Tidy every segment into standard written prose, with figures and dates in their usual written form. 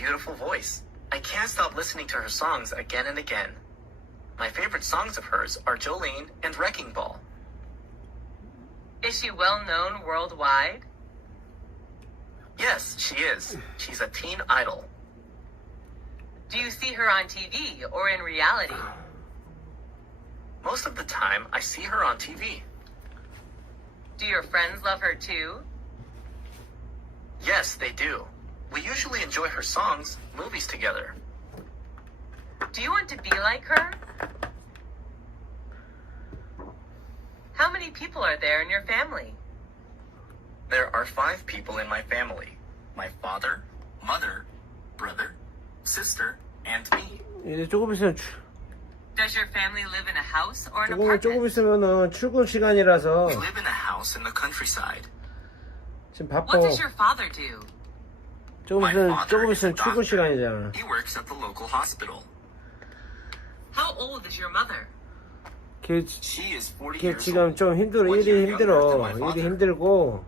beautiful voice. I can't stop listening to her songs again and again. My favorite songs of hers are Jolene and Wrecking Ball. Is she well known worldwide? Yes, she is. She's a teen idol. Do you see her on TV or in reality? Most of the time, I see her on TV. Do your friends love her too? Yes, they do. We usually enjoy her songs, movies together. Do you want to be like her? How many people are there in your family? There are 5 people in my family. My father, mother, brother, sister, and me. 이제 조금 있으면 Does your family live in a house or an 조금 apartment? 있으면은 출근 시간이라서 We live in a house in the countryside. 지금 바빠. What does your father do? 조금 있으면 a 출근 doctor. 시간이잖아. He works at the local hospital. How old is your mother? She is 40 걔 years 지금 old. 좀 힘들어. 1 year 일이 younger than 힘들어. my 일이 father. 힘들고.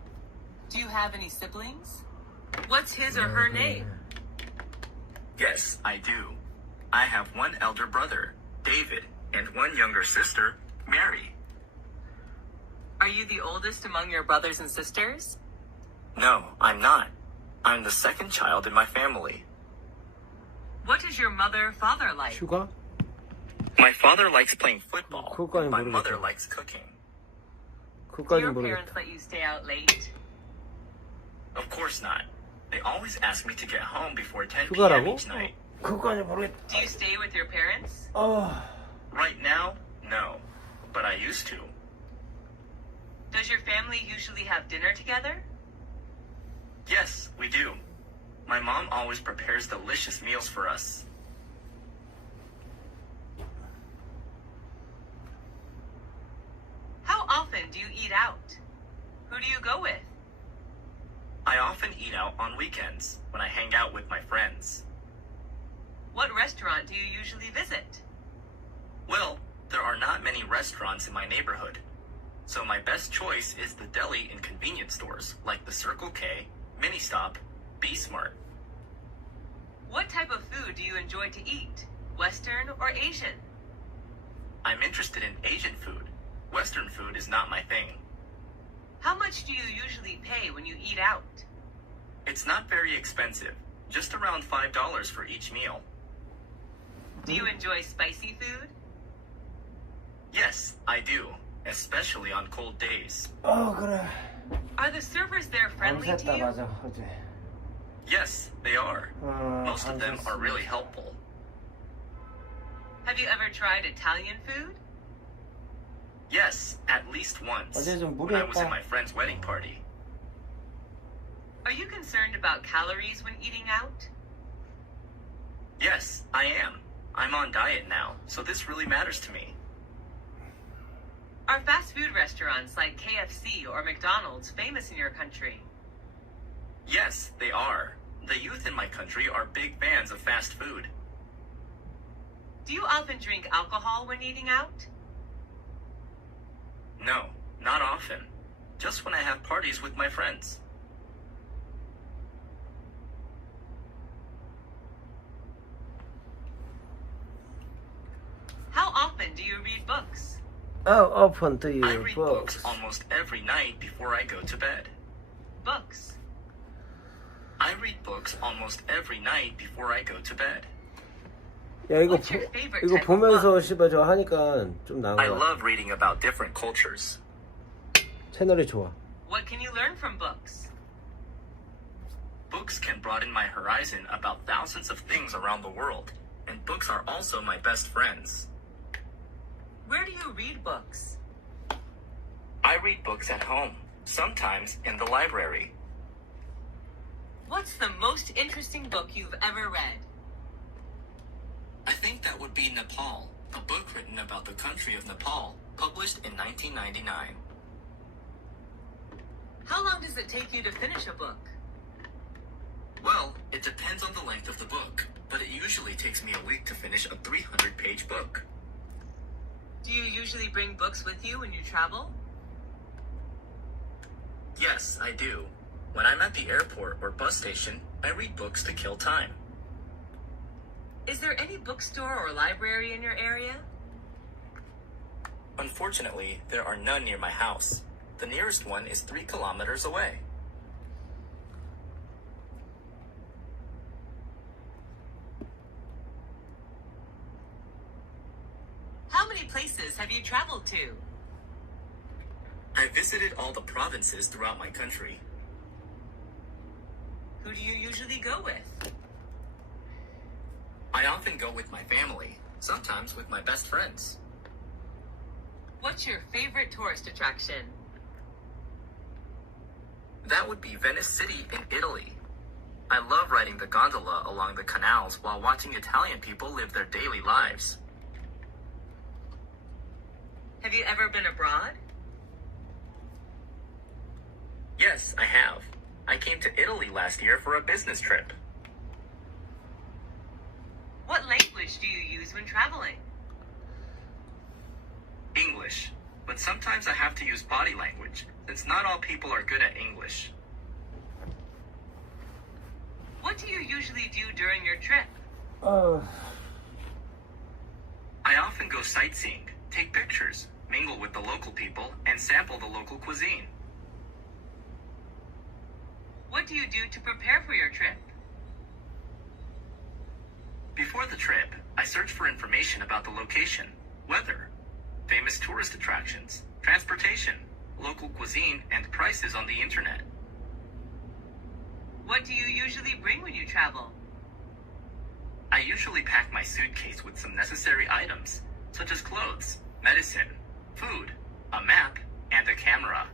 Do you have any siblings? What's his or her name? Yes, I do. I have one elder brother, David, and one younger sister, Mary. Are you the oldest among your brothers and sisters? No, I'm not. I'm the second child in my family. What is your father like? 휴가? My father likes playing football. 그것까진 My 모르겠다. mother likes cooking. Do 그까지 your parents 모르겠다. let you stay out late? Of course not. They always ask me to get home before 10 p.m. 휴가라고? each night. 그까지 모르겠다. Do you stay with your parents? Right now, no. But I used to. Does your family usually have dinner together? Yes, we do. My mom always prepares delicious meals for us. How often do you eat out? Who do you go with? I often eat out on weekends when I hang out with my friends. What restaurant do you usually visit? Well, there are not many restaurants in my neighborhood. So my best choice is the deli and convenience stores like the Circle K, Ministop, B-Smart. What type of food do you enjoy to eat? Western or Asian? I'm interested in Asian food. Western food is not my thing. How much do you usually pay when you eat out? It's not very expensive, just around $5 for each meal. Do you enjoy spicy food? Yes, I do, especially on cold days. 그래. Are the servers there friendly to 밤샜다 you? 맞아 어제. Yes, they are. Most of them are really helpful. Have you ever tried Italian food? Yes, at least once, 어제 좀 when I was in 무리했다. my friend's wedding party. Are you concerned about calories when eating out? Yes, I am. I'm on diet now, so this really matters to me. Are fast food restaurants like KFC or McDonald's famous in your country? Yes, they are. The youth in my country are big fans of fast food. Do you often drink alcohol when eating out? No, not often. Just when I have parties with my friends. How often do you read books? Open to I your read books. books almost every night before I go to bed. Books. I read books almost every night before I go to bed. 야 이거 What's your favorite 이거 type of 보면서 씨발 저 하니까 좀 나은 I 것 같아. love reading about different cultures. 채널이 좋아. What can you learn from books? Books can broaden my horizon about thousands of things around the world, and books are also my best friends. Where do you read books? I read books at home, sometimes in the library. What's the most interesting book you've ever read? I think that would be Nepal, a book written about the country of Nepal, published in 1999. How long does it take you to finish a book? Well, it depends on the length of the book, but it usually takes me a week to finish a 300-page book. Do you usually bring books with you when you travel? Yes, I do. When I'm at the airport or bus station, I read books to kill time. Is there any bookstore or library in your area? Unfortunately, there are none near my house. The nearest one is 3 kilometers away. How many places have you traveled to? I visited all the provinces throughout my country. Who do you usually go with? I often go with my family, sometimes with my best friends. What's your favorite tourist attraction? That would be Venice City in Italy. I love riding the gondola along the canals while watching Italian people live their daily lives. Have you ever been abroad? Yes, I have. I came to Italy last year for a business trip. What language do you use when traveling? English, but sometimes I have to use body language, since not all people are good at English. What do you usually do during your trip? I often go sightseeing, take pictures, mingle with the local people, and sample the local cuisine. What do you do to prepare for your trip? Before the trip, I search for information about the location, weather, famous tourist attractions, transportation, local cuisine, and prices on the internet. What do you usually bring when you travel? I usually pack my suitcase with some necessary items, such as clothes, medicine, food, a map, and a camera.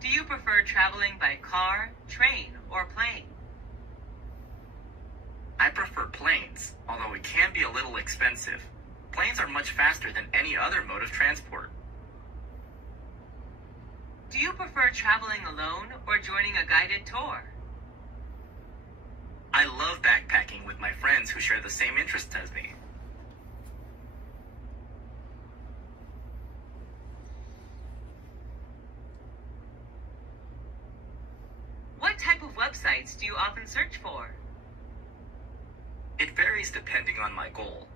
Do you prefer traveling by car, train, or plane? I prefer planes, although it can be a little expensive. Planes are much faster than any other mode of transport. Do you prefer traveling alone or joining a guided tour? I love backpacking with my friends who share the same interests as me. What type of websites do you often search for? It varies depending on my goal.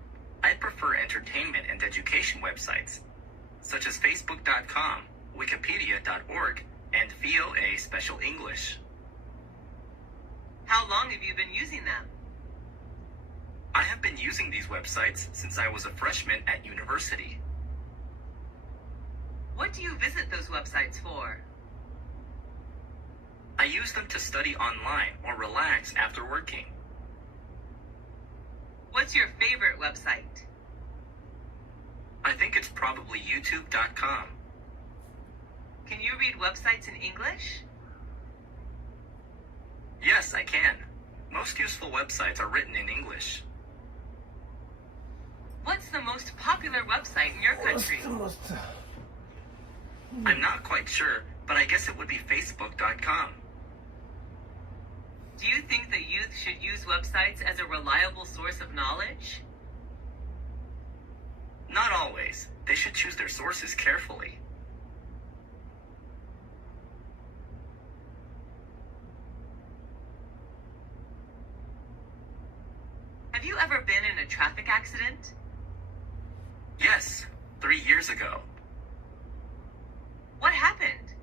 I prefer entertainment and education websites, such as Facebook.com, Wikipedia.org, and VOA Special English. How long have you been using them? I have been using these websites since I was a freshman at university. What do you visit those websites for? I use them to study online or relax after working. What's your favorite website? I think it's probably YouTube.com. Can you read websites in English? Yes, I can. Most useful websites are written in English. What's the most popular website in your country? I'm not quite sure, but I guess it would be Facebook.com. Do you think that youth should use websites as a reliable source of knowledge? Not always. They should choose their sources carefully. Have you ever been in a traffic accident? Yes, 3 years ago. What happened?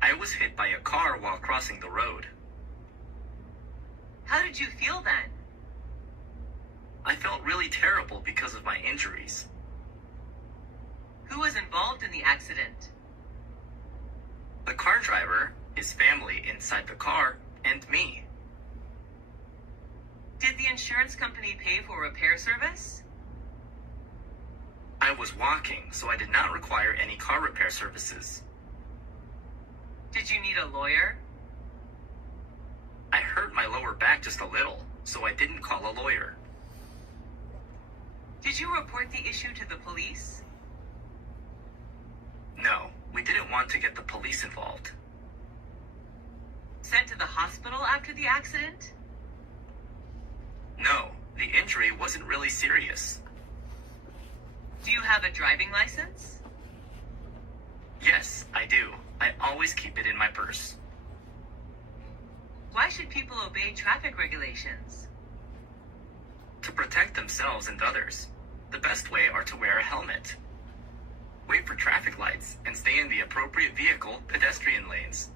I was hit by a car while crossing the road. How did you feel then? I felt really terrible because of my injuries. Who was involved in the accident? The car driver, his family inside the car, and me. Did the insurance company pay for repair service? I was walking, so I did not require any car repair services. Did you need a lawyer? I hurt my lower back just a little, so I didn't call a lawyer. Did you report the issue to the police? No, we didn't want to get the police involved. Sent to the hospital after the accident? No, the injury wasn't really serious. Do you have a driving license? Yes, I do. I always keep it in my purse. Why Why should people obey traffic regulations? To protect themselves and others, the best way are to wear a helmet. Wait for traffic lights and stay in the appropriate vehicle pedestrian lanes.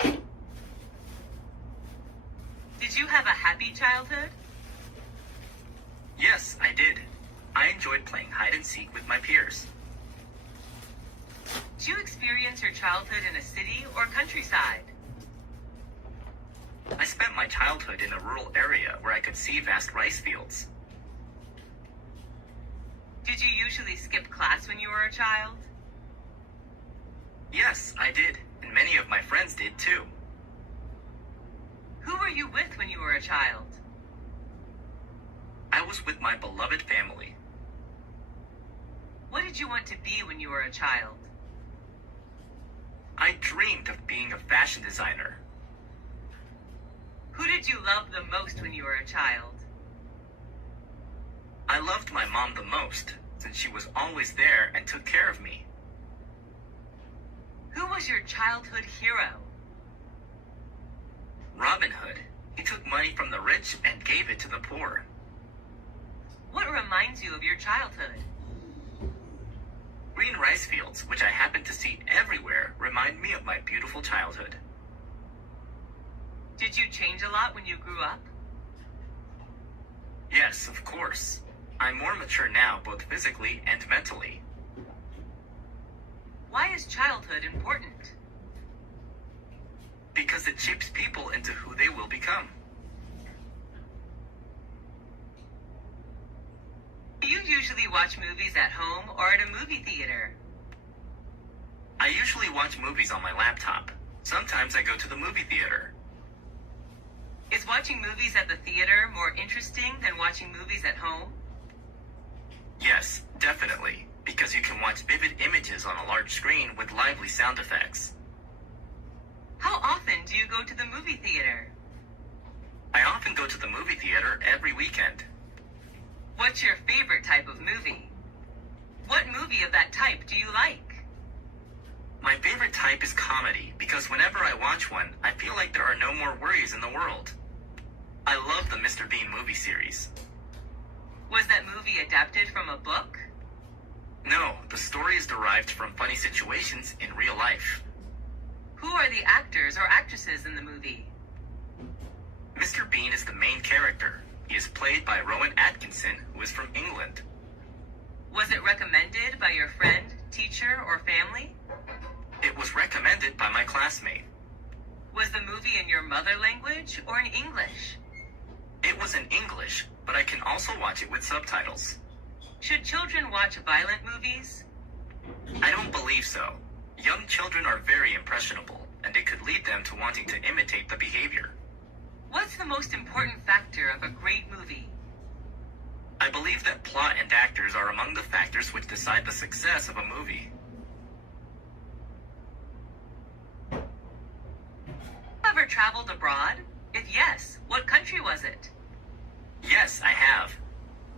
Did you have a happy childhood? Yes, I did. I enjoyed playing hide and seek with my peers. Did you experience your childhood in a city or countryside? I spent my childhood in a rural area where I could see vast rice fields. Did you usually skip class when you were a child? Yes, I did, and many of my friends did too. Who were you with when you were a child? I was with my beloved family. What did you want to be when you were a child? I dreamed of being a fashion designer. Who did you love the most when you were a child? I loved my mom the most, since she was always there and took care of me. Who was your childhood hero? Robin Hood. He took money from the rich and gave it to the poor. What reminds you of your childhood? Green rice fields, which I happen to see everywhere, remind me of my beautiful childhood. Did you change a lot when you grew up? Yes, of course. I'm more mature now, both physically and mentally. Why is childhood important? Because it shapes people into who they will become. Do you usually watch movies at home or at a movie theater? I usually watch movies on my laptop. Sometimes I go to the movie theater. Is watching movies at the theater more interesting than watching movies at home? Yes, definitely, because you can watch vivid images on a large screen with lively sound effects. How often do you go to the movie theater? I often go to the movie theater every weekend. What's your favorite type of movie? What movie of that type do you like? My favorite type is comedy because whenever I watch one, I feel like there are no more worries in the world. I love the Mr. Bean movie series. Was that movie adapted from a book? No, the story is derived from funny situations in real life. Who are the actors or actresses in the movie? Mr. Bean is the main character. He is played by Rowan Atkinson, who is from England. Was it recommended by your friend, teacher, or family? It was recommended by my classmate. Was the movie in your mother language or in English? It was in English, but I can also watch it with subtitles. Should children watch violent movies? I don't believe so. Young children are very impressionable, and it could lead them to wanting to imitate the behavior. What's the most important factor of a great movie? I believe that plot and actors are among the factors which decide the success of a movie. Ever traveled abroad? If yes, what country was it? Yes, I have.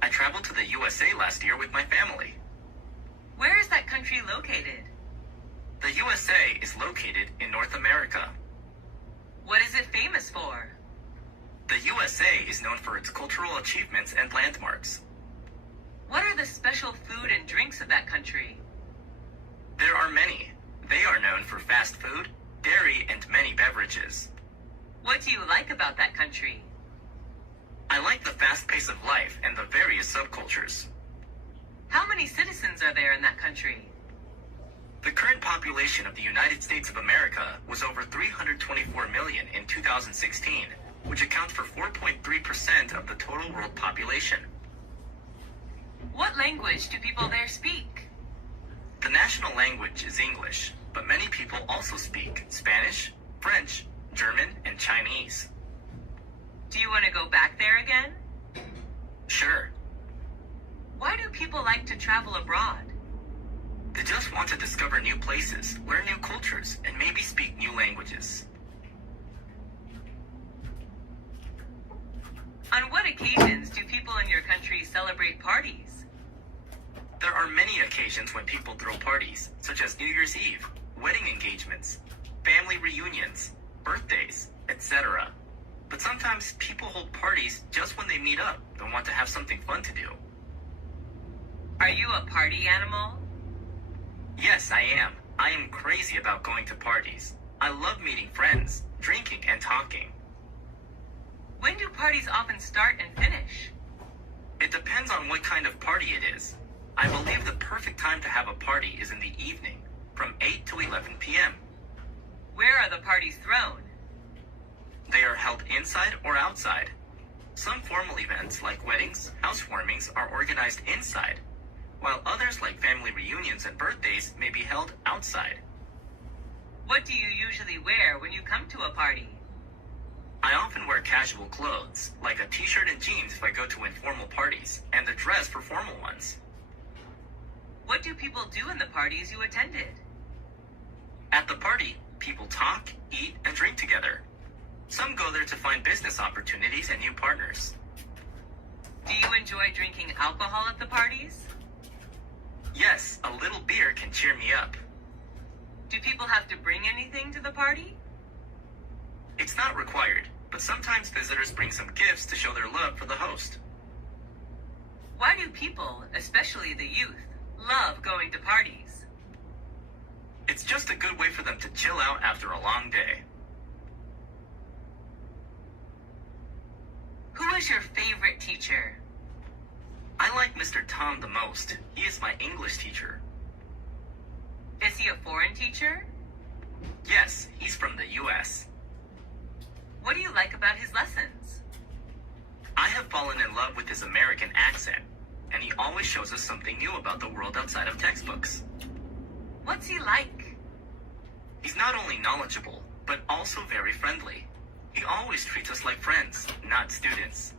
I traveled to the USA last year with my family. Where is that country located? The USA is located in North America. What is it famous for? The USA is known for its cultural achievements and landmarks. What are the special food and drinks of that country? There are many. They are known for fast food, dairy, and many beverages. What do you like about that country? I like the fast pace of life and the various subcultures. How many citizens are there in that country? The current population of the United States of America was over 324 million in 2016, which accounts for 4.3% of the total world population. What language do people there speak? The national language is English, but many people also speak Spanish, French, German, and Chinese. Do you want to go back there again? Sure. Why do people like to travel abroad? They just want to discover new places, learn new cultures, and maybe speak new languages. On what occasions do people in your country celebrate parties? There are many occasions when people throw parties, such as New Year's Eve, wedding engagements, family reunions, birthdays, etc. But sometimes people hold parties just when they meet up and want to have something fun to do. Are you a party animal? Yes, I am. I am crazy about going to parties. I love meeting friends, drinking, and talking. When do parties often start and finish? It depends on what kind of party it is. I believe the perfect time to have a party is in the evening, from 8 to 11 p.m. Where are the parties thrown? They are held inside or outside. Some formal events, like weddings, housewarmings, are organized inside, while others, like family reunions and birthdays, may be held outside. What do you usually wear when you come to a party? I often wear casual clothes, like a t-shirt and jeans if I go to informal parties, and a dress for formal ones. What do people do in the parties you attended? At the party, people talk, eat, and drink together. Some go there to find business opportunities and new partners. Do you enjoy drinking alcohol at the parties? Yes, a little beer can cheer me up. Do people have to bring anything to the party? It's not required, but sometimes visitors bring some gifts to show their love for the host. Why do people, especially the youth, love going to parties? It's just a good way for them to chill out after a long day. Who is your favorite teacher? I like Mr. Tom the most. He is my English teacher. Is he a foreign teacher? Yes, he's from the U.S. What do you like about his lessons? I have fallen in love with his American accent, and he always shows us something new about the world outside of textbooks. What's he like? He's not only knowledgeable, but also very friendly. He always treats us like friends, not students.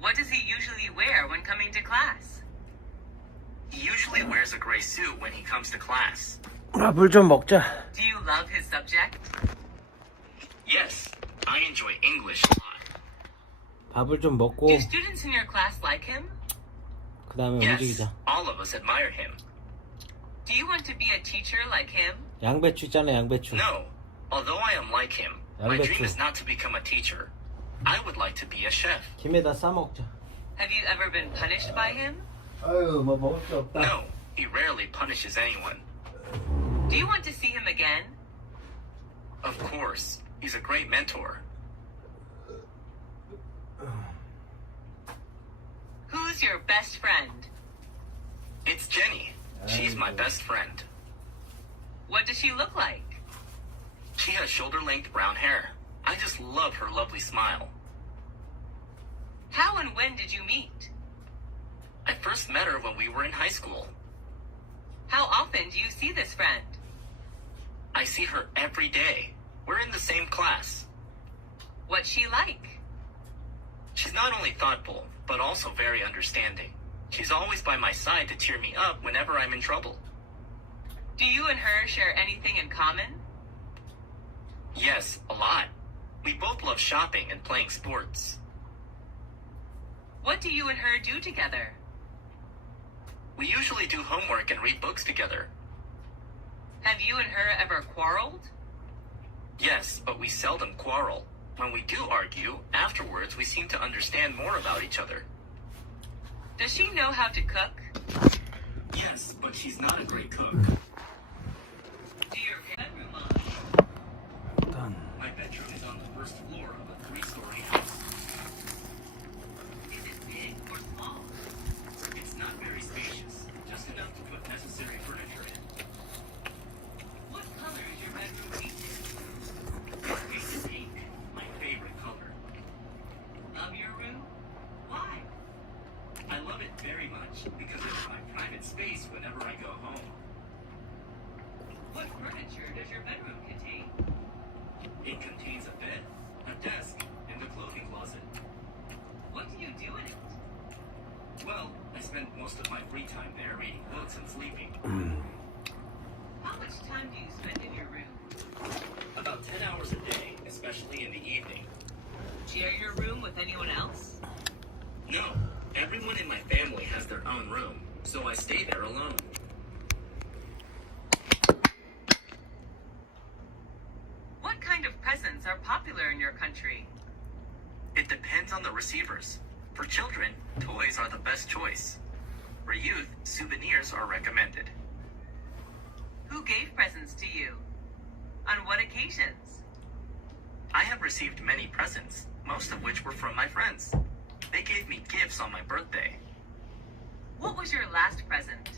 What does he usually wear when coming to class? He usually wears a gray suit when he comes to class. 물 좀 먹자. Do you love his subject? Yes, I enjoy English a lot. 밥을 좀 먹고 Do students in your class like him? 그 다음에 Yes, 움직이자. all of us admire him. Do you want to be a teacher like him? 양배추 있잖아, 양배추. No, although I am like him, my 양배추. dream is not to become a teacher. I would like to be a chef. 김에다 싸 먹자. Have you ever been punished by him? 아유, 뭐 먹을 게 없다. No, he rarely punishes anyone. Do you want to see him again? Of course, he's a great mentor. Who's your best friend? It's Jenny. She's my best friend. What does she look like? She has shoulder-length brown hair. I just love her lovely smile. How and when did you meet? I first met her when we were in high school. How often do you see this friend? I see her every day. We're in the same class. What's she like? She's not only thoughtful, but also very understanding. She's always by my side to cheer me up whenever I'm in trouble. Do you and her share anything in common? Yes, a lot. We both love shopping and playing sports. What do you and her do together? We usually do homework and read books together. Have you and her ever quarreled? Yes, but we seldom quarrel. When we do argue, afterwards we seem to understand more about each other. Does she know how to cook? Yes, but she's not a great cook. Do your bedroom on? Done. My bedroom is on the first floor of a 3-story house. Is it big or small? It's not very spacious, just enough to put necessary furniture in. What color is your bedroom painted? It's painted pink, my favorite color. Love your room? Why? I love it very much because it's my private space whenever I go home. What furniture does your bedroom contain? It contains a bed, a desk, and a clothing closet. What do you do in it? Well, I spend most of my free time there reading books and sleeping. How much time do you spend in your room? About 10 hours a day, especially in the evening. Share your room with anyone else? No, everyone in my family has their own room. so I stay there alone. What kind of presents are popular in your country? It depends on the receivers. For children, toys are the best choice. For youth, souvenirs are recommended. Who gave presents to you? On what occasions? I have received many presents, most of which were from my friends. They gave me gifts on my birthday. What was your last present?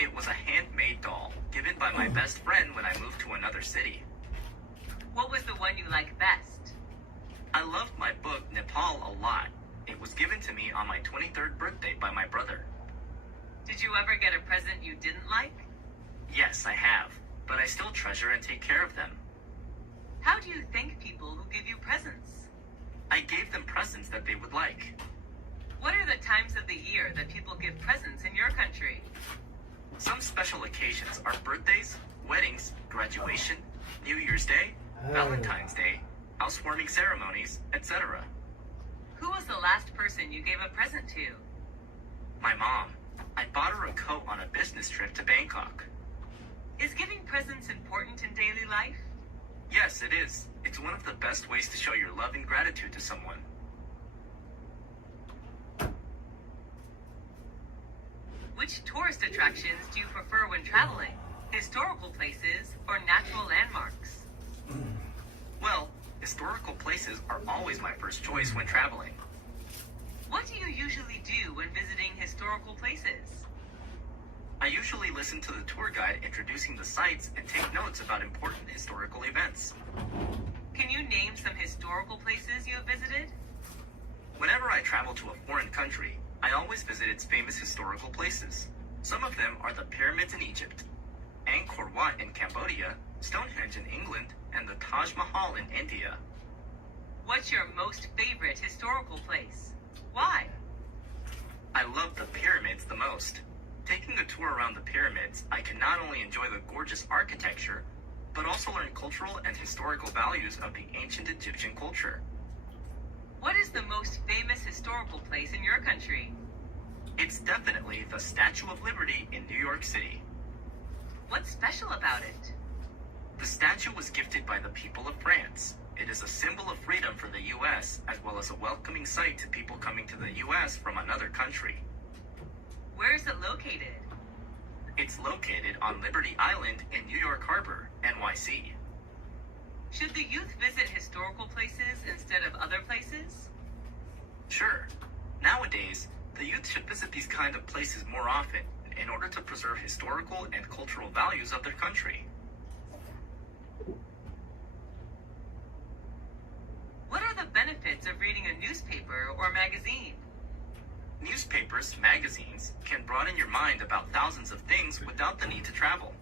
It was a handmade doll given by my best friend when I moved to another city. What was the one you liked best? I loved my book Nepal a lot. It was given to me on my 23rd birthday by my brother. Did you ever get a present you didn't like? Yes, I have, but I still treasure and take care of them. How do you thank people who give you presents? I gave them presents that they would like. What are the times of the year that people give presents in your country? Some special occasions are birthdays, weddings, graduation, New Year's Day, Valentine's Day, housewarming ceremonies, etc. Who was the last person you gave a present to? My mom. I bought her a coat on a business trip to Bangkok. Is giving presents important in daily life? Yes, it is. It's one of the best ways to show your love and gratitude to someone. Which tourist attractions do you prefer when traveling? Historical places or natural landmarks? Well, historical places are always my first choice when traveling. What do you usually do when visiting historical places? I usually listen to the tour guide introducing the sites and take notes about important historical events. Can you name some historical places you have visited? Whenever I travel to a foreign country, I always visit its famous historical places. Some of them are the pyramids in Egypt, Angkor Wat in Cambodia, Stonehenge in England, and the Taj Mahal in India. What's your most favorite historical place? Why? I love the pyramids the most. Taking a tour around the pyramids, I can not only enjoy the gorgeous architecture, but also learn cultural and historical values of the ancient Egyptian culture. What is the most famous historical place in your country? It's definitely the Statue of Liberty in New York City. What's special about it? The statue was gifted by the people of France. It is a symbol of freedom for the U.S., as well as a welcoming sight to people coming to the U.S. from another country. Where is it located? It's located on Liberty Island in New York Harbor, NYC. Should the youth visit historical places instead of other places? Sure. Nowadays, the youth should visit these kind of places more often in order to preserve historical and cultural values of their country. What are the benefits of reading a newspaper or magazine? Newspapers, magazines, can broaden your mind about thousands of things without the need to travel.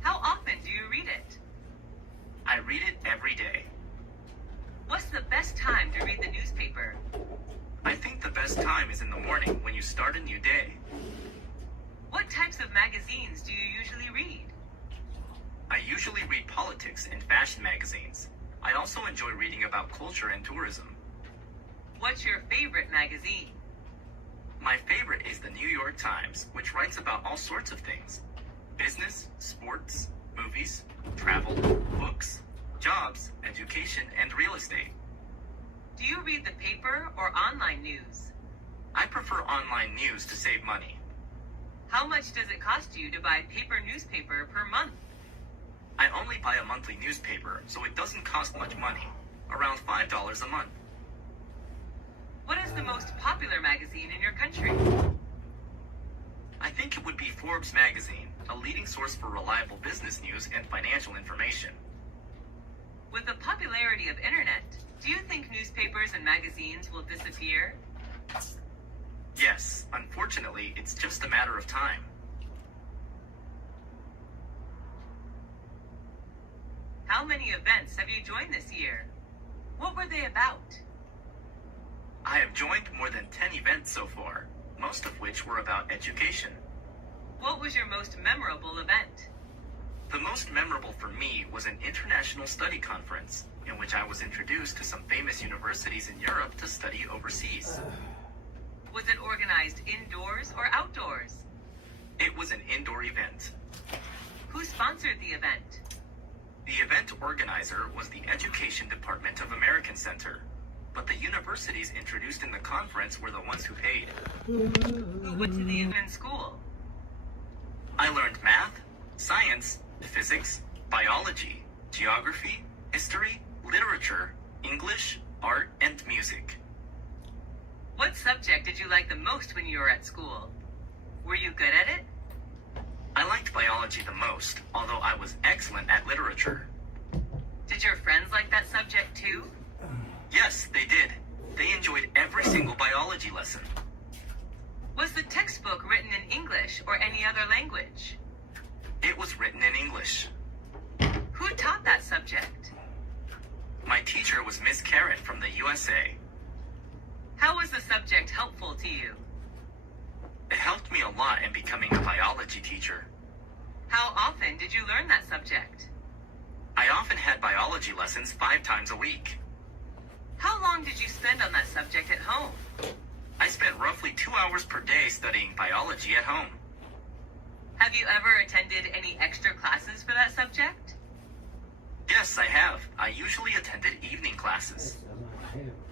How often do you read it? I read it every day. What's the best time to read the newspaper? I think the best time is in the morning when you start a new day. What types of magazines do you usually read? I usually read politics and fashion magazines. I also enjoy reading about culture and tourism. What's your favorite magazine? My favorite is the New York Times, which writes about all sorts of things. Business, sports, movies, travel, books, jobs, education, and real estate. Do you read the paper or online news? I prefer online news to save money. How much does it cost you to buy paper newspaper per month? I only buy a monthly newspaper, so it doesn't cost much money. Around $5 a month. What is the most popular magazine in your country? I think it would be Forbes magazine, a leading source for reliable business news and financial information. With the popularity of internet, do you think newspapers and magazines will disappear? Yes, unfortunately, it's just a matter of time. How many events have you joined this year? What were they about? I have joined more than 10 events so far, most of which were about education. What was your most memorable event? The most memorable for me was an international study conference, in which I was introduced to some famous universities in Europe to study overseas. Was it organized indoors or outdoors? It was an indoor event. Who sponsored the event? The event organizer was the Education Department of American Center, but the universities introduced in the conference were the ones who paid. Who went to the event in school? I learned math, science, physics, biology, geography, history, literature, English, art, and music. What subject did you like the most when you were at school? Were you good at it? I liked biology the most, although I was excellent at literature. Did your friends like that subject too? Yes, they did. They enjoyed every single biology lesson. Was the textbook written in English or any other language? It was written in English. Who taught that subject? My teacher was Miss Karen from the USA. How was the subject helpful to you? It helped me a lot in becoming a biology teacher. How often did you learn that subject? I often had biology lessons 5 times a week. How long did you spend on that subject at home? I spent roughly 2 hours per day studying biology at home. Have you ever attended any extra classes for that subject? Yes, I have. I usually attended evening classes.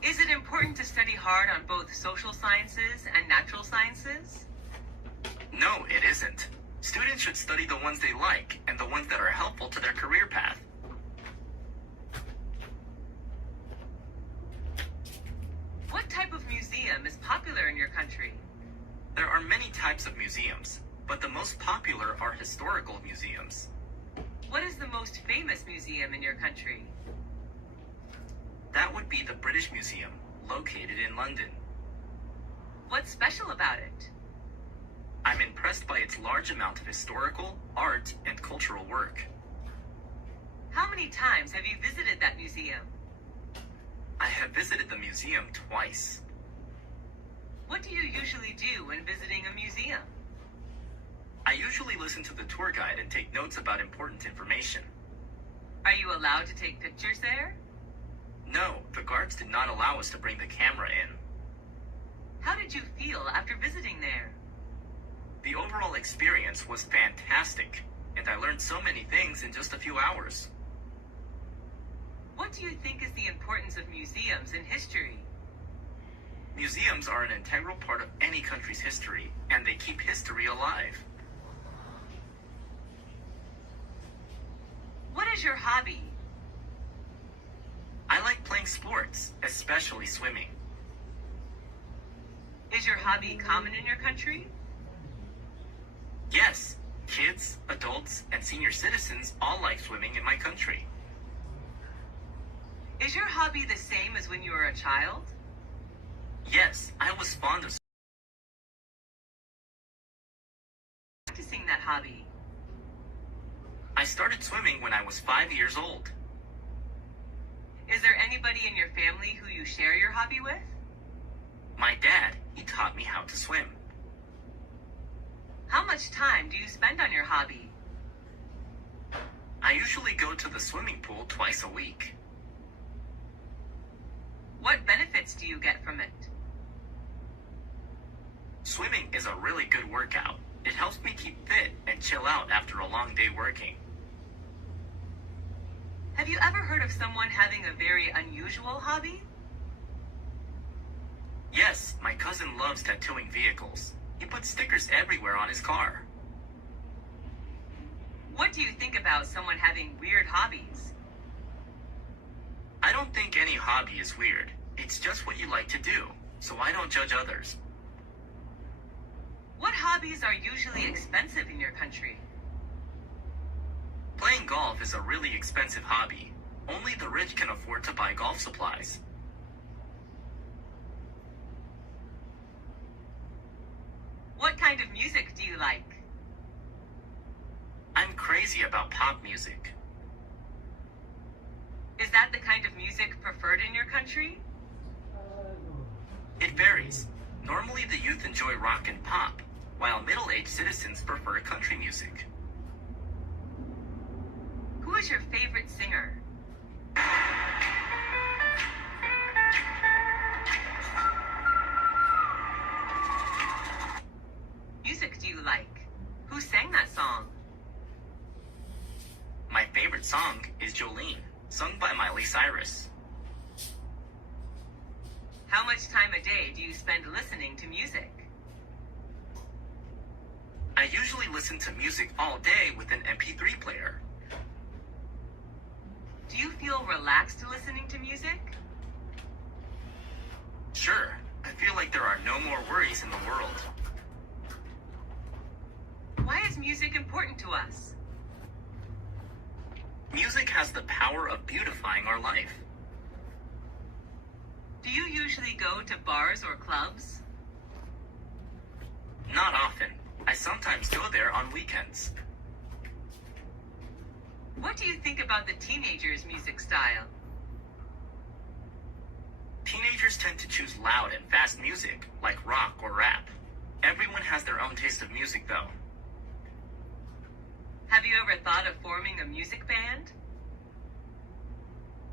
Is it important to study hard on both social sciences and natural sciences? No, it isn't. Students should study the ones they like and the ones that are helpful to their career path. What type of museum is popular in your country? There are many types of museums, but the most popular are historical museums. What is the most famous museum in your country? That would be the British Museum, located in London. What's special about it? I'm impressed by its large amount of historical, art, and cultural work. How many times have you visited that museum? I have visited the museum twice. What do you usually do when visiting a museum? I usually listen to the tour guide and take notes about important information. Are you allowed to take pictures there? No, the guards did not allow us to bring the camera in. How did you feel after visiting there? The overall experience was fantastic, and I learned so many things in just a few hours. What do you think is the importance of museums in history? Museums are an integral part of any country's history, and they keep history alive. What is your hobby? I like playing sports, especially swimming. Is your hobby common in your country? Yes, kids, adults, and senior citizens all like swimming in my country. Is your hobby the same as when you were a child? Yes, I was fond of Practicing that hobby. I started swimming when I was 5 years old. Is there anybody in your family who you share your hobby with? My dad, he taught me how to swim. How much time do you spend on your hobby? I usually go to the swimming pool twice a week. What benefits do you get from it? Swimming is a really good workout. It helps me keep fit and chill out after a long day working. Have you ever heard of someone having a very unusual hobby? Yes, my cousin loves tattooing vehicles. He puts stickers everywhere on his car. What do you think about someone having weird hobbies? I don't think any hobby is weird. It's just what you like to do, so I don't judge others. What hobbies are usually expensive in your country? Playing golf is a really expensive hobby. Only the rich can afford to buy golf supplies. What kind of music do you like? I'm crazy about pop music. Is that the kind of music preferred in your country? It varies. Normally the youth enjoy rock and pop, while middle-aged citizens prefer country music. Who is your favorite singer? that song? My favorite song is Jolene, sung by Miley Cyrus. How much time a day do you spend listening to music? I usually listen to music all day with an MP3 player. Do you feel relaxed listening to music? Sure, I feel like there are no more worries in the world. Why is music important to us? Music has the power of beautifying our life. Do you usually go to bars or clubs? Not often. I sometimes go there on weekends. What do you think about the teenagers' music style? Teenagers tend to choose loud and fast music, like rock or rap. Everyone has their own taste of music, though. Have you ever thought of forming a music band?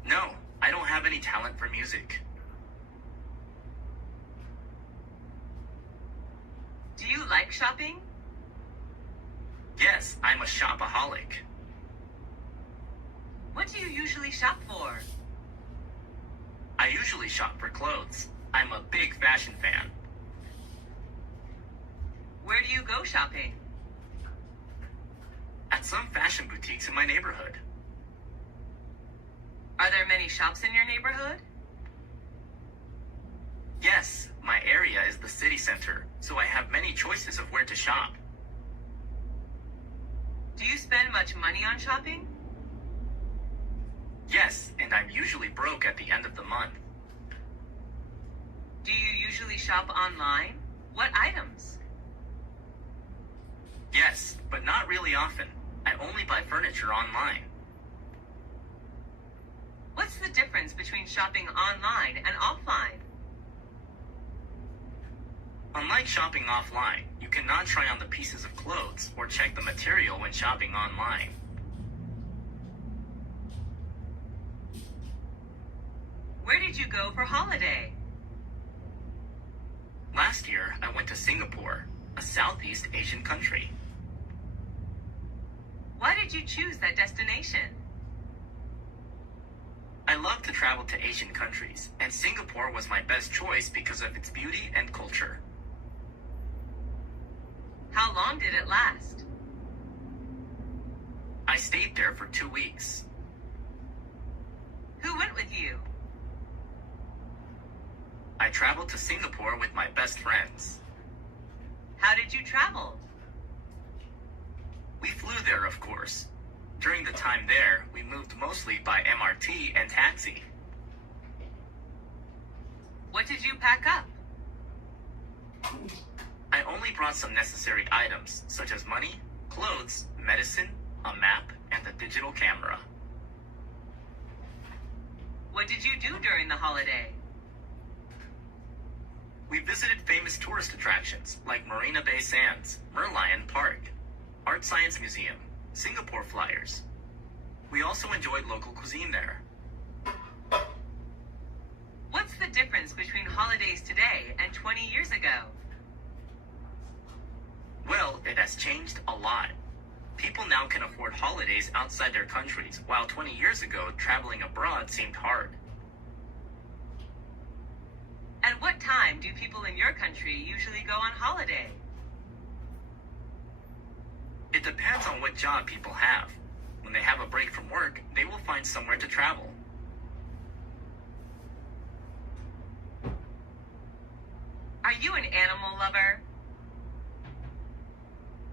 No, I don't have any talent for music. Do you like shopping? Yes, I'm a shopaholic. What do you usually shop for? I usually shop for clothes. I'm a big fashion fan. Where do you go shopping? At some fashion boutiques in my neighborhood. Are there many shops in your neighborhood? Yes, my area is the city center, so I have many choices of where to shop. Do you spend much money on shopping? Yes, and I'm usually broke at the end of the month. Do you usually shop online? What items? Yes, but not really often. I only buy furniture online. What's the difference between shopping online and offline? Unlike shopping offline, you cannot try on the pieces of clothes or check the material when shopping online. Where did you go for holiday? Last year, I went to Singapore, a Southeast Asian country. Why did you choose that destination? I love to travel to Asian countries, and Singapore was my best choice because of its beauty and culture. How long did it last? I stayed there for 2 weeks. Who went with you? I traveled to Singapore with my best friends. How did you travel? We flew there, of course. During the time there, we moved mostly by MRT and taxi. What did you pack up? I only brought some necessary items, such as money, clothes, medicine, a map, and a digital camera. What did you do during the holiday? We visited famous tourist attractions like Marina Bay Sands, Merlion Park, Art Science Museum, Singapore Flyers. We also enjoyed local cuisine there. What's the difference between holidays today and 20 years ago? Well, it has changed a lot. People now can afford holidays outside their countries, while 20 years ago, traveling abroad seemed hard. At what time do people in your country usually go on holiday? It depends on what job people have. When they have a break from work, they will find somewhere to travel. Are you an animal lover?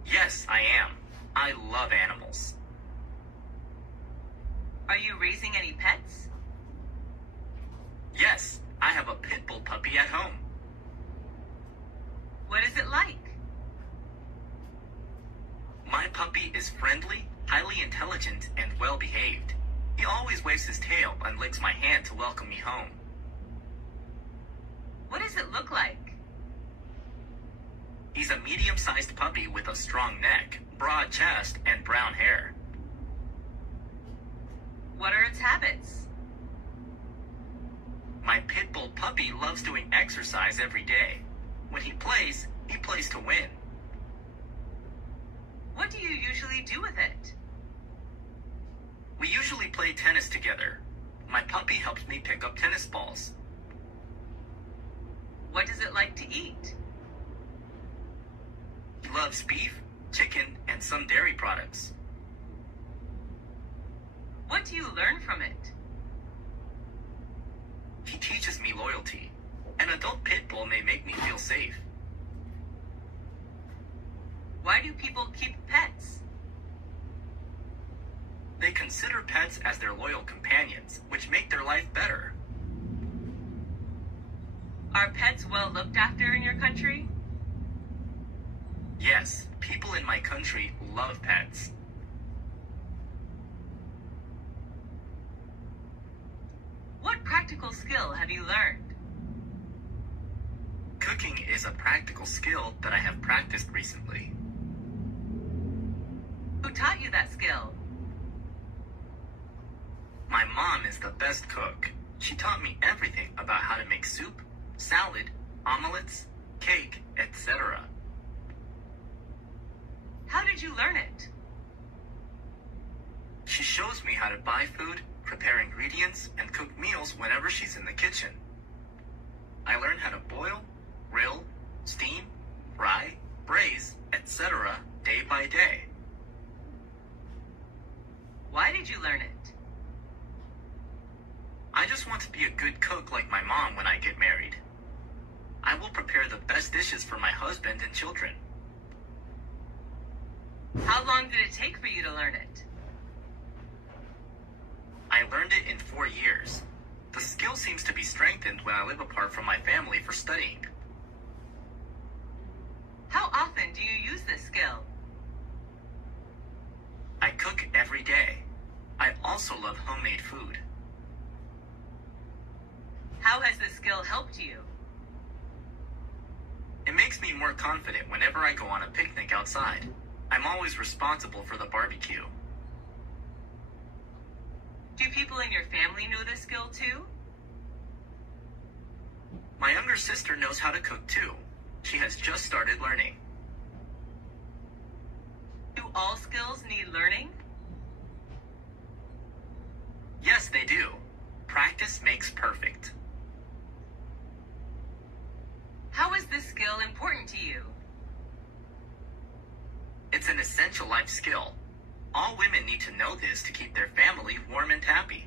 Yes, I am. I love animals. Are you raising any pets? Yes, I have a pit bull puppy at home. What is it like? My puppy is friendly, highly intelligent, and well-behaved. He always waves his tail and licks my hand to welcome me home. What does it look like? He's a medium-sized puppy with a strong neck, broad chest, and brown hair. What are its habits? My pit bull puppy loves doing exercise every day. When he plays to win. What do you usually do with it? We usually play tennis together. My puppy helps me pick up tennis balls. What does it like to eat? He loves beef, chicken, and some dairy products. What do you learn from it? He teaches me loyalty. An adult pit bull may make me feel safe. Why do people keep pets? They consider pets as their loyal companions, which make their life better. Are pets well looked after in your country? Yes, people in my country love pets. What practical skill have you learned? Cooking is a practical skill that I have practiced recently. Who taught you that skill? My mom is the best cook. She taught me everything about how to make soup, salad, omelets, cake, etc. How did you learn it? She shows me how to buy food, prepare ingredients, and cook meals whenever she's in the kitchen. I learned how to boil, grill, steam, fry, braise, etc. day by day. Why did you learn it? I just want to be a good cook like my mom when I get married. I will prepare the best dishes for my husband and children. How long did it take for you to learn it? I learned it in 4 years. The skill seems to be strengthened when I live apart from my family for studying. How often do you use this skill? I cook every day. I also love homemade food. How has this skill helped you? It makes me more confident whenever I go on a picnic outside. I'm always responsible for the barbecue. Do people in your family know this skill too? My younger sister knows how to cook too. She has just started learning. Do all skills need learning? Yes, they do. Practice makes perfect. How is this skill important to you? It's an essential life skill. All women need to know this to keep their family warm and happy.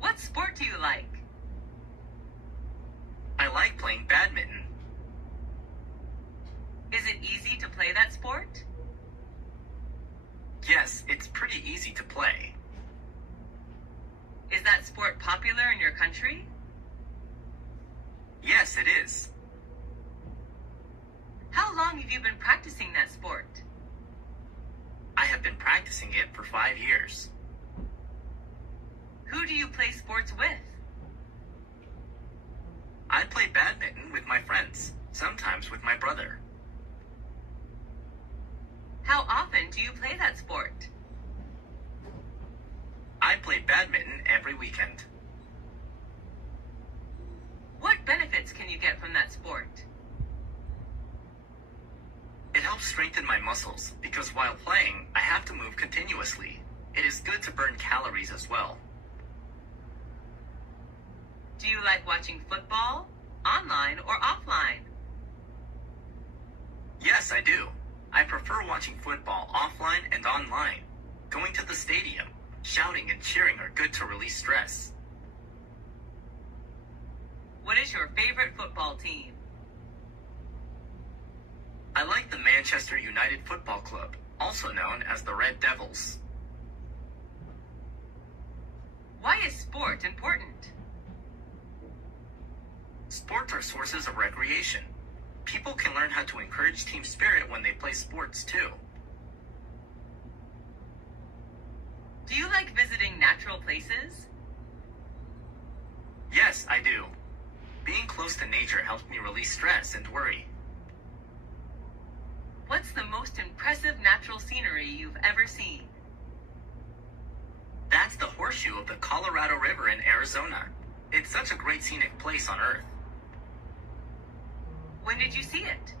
What sport do you like? I like playing badminton. Is it easy to play that sport? Yes, it's pretty easy to play. Is that sport popular in your country? Yes, it is. How long have you been practicing that sport? I have been practicing it for 5 years. Who do you play sports with? I play badminton with my friends, sometimes with my brother. How often do you play that sport? I play badminton every weekend. What benefits can you get from that sport? It helps strengthen my muscles because while playing, I have to move continuously. It is good to burn calories as well. Do you like watching football, online or offline? Yes, I do. I prefer watching football offline and online. Going to the stadium, shouting and cheering are good to release stress. What is your favorite football team? I like the Manchester United Football Club, also known as the Red Devils. Why is sport important? Sports are sources of recreation. People can learn how to encourage team spirit when they play sports too. Do you like visiting natural places? Yes, I do. Being close to nature helps me release stress and worry. What's the most impressive natural scenery you've ever seen? That's the horseshoe of the Colorado River in Arizona. It's such a great scenic place on Earth. When did you see it?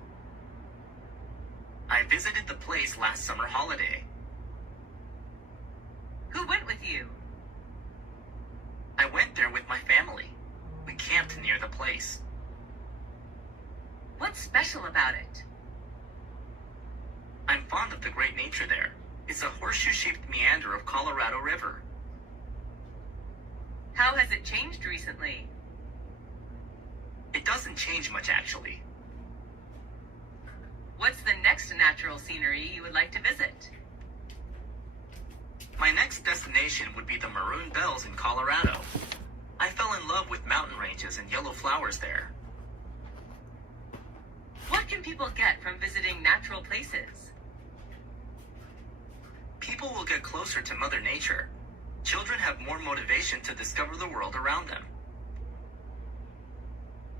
I visited the place last summer holiday. Who went with you? I went there with my family. We camped near the place. What's special about it? I'm fond of the great nature there. It's a horseshoe-shaped meander of Colorado River. How has it changed recently? It doesn't change much, actually. What's the next natural scenery you would like to visit? My next destination would be the Maroon Bells in Colorado. I fell in love with mountain ranges and yellow flowers there. What can people get from visiting natural places? People will get closer to Mother Nature. Children have more motivation to discover the world around them.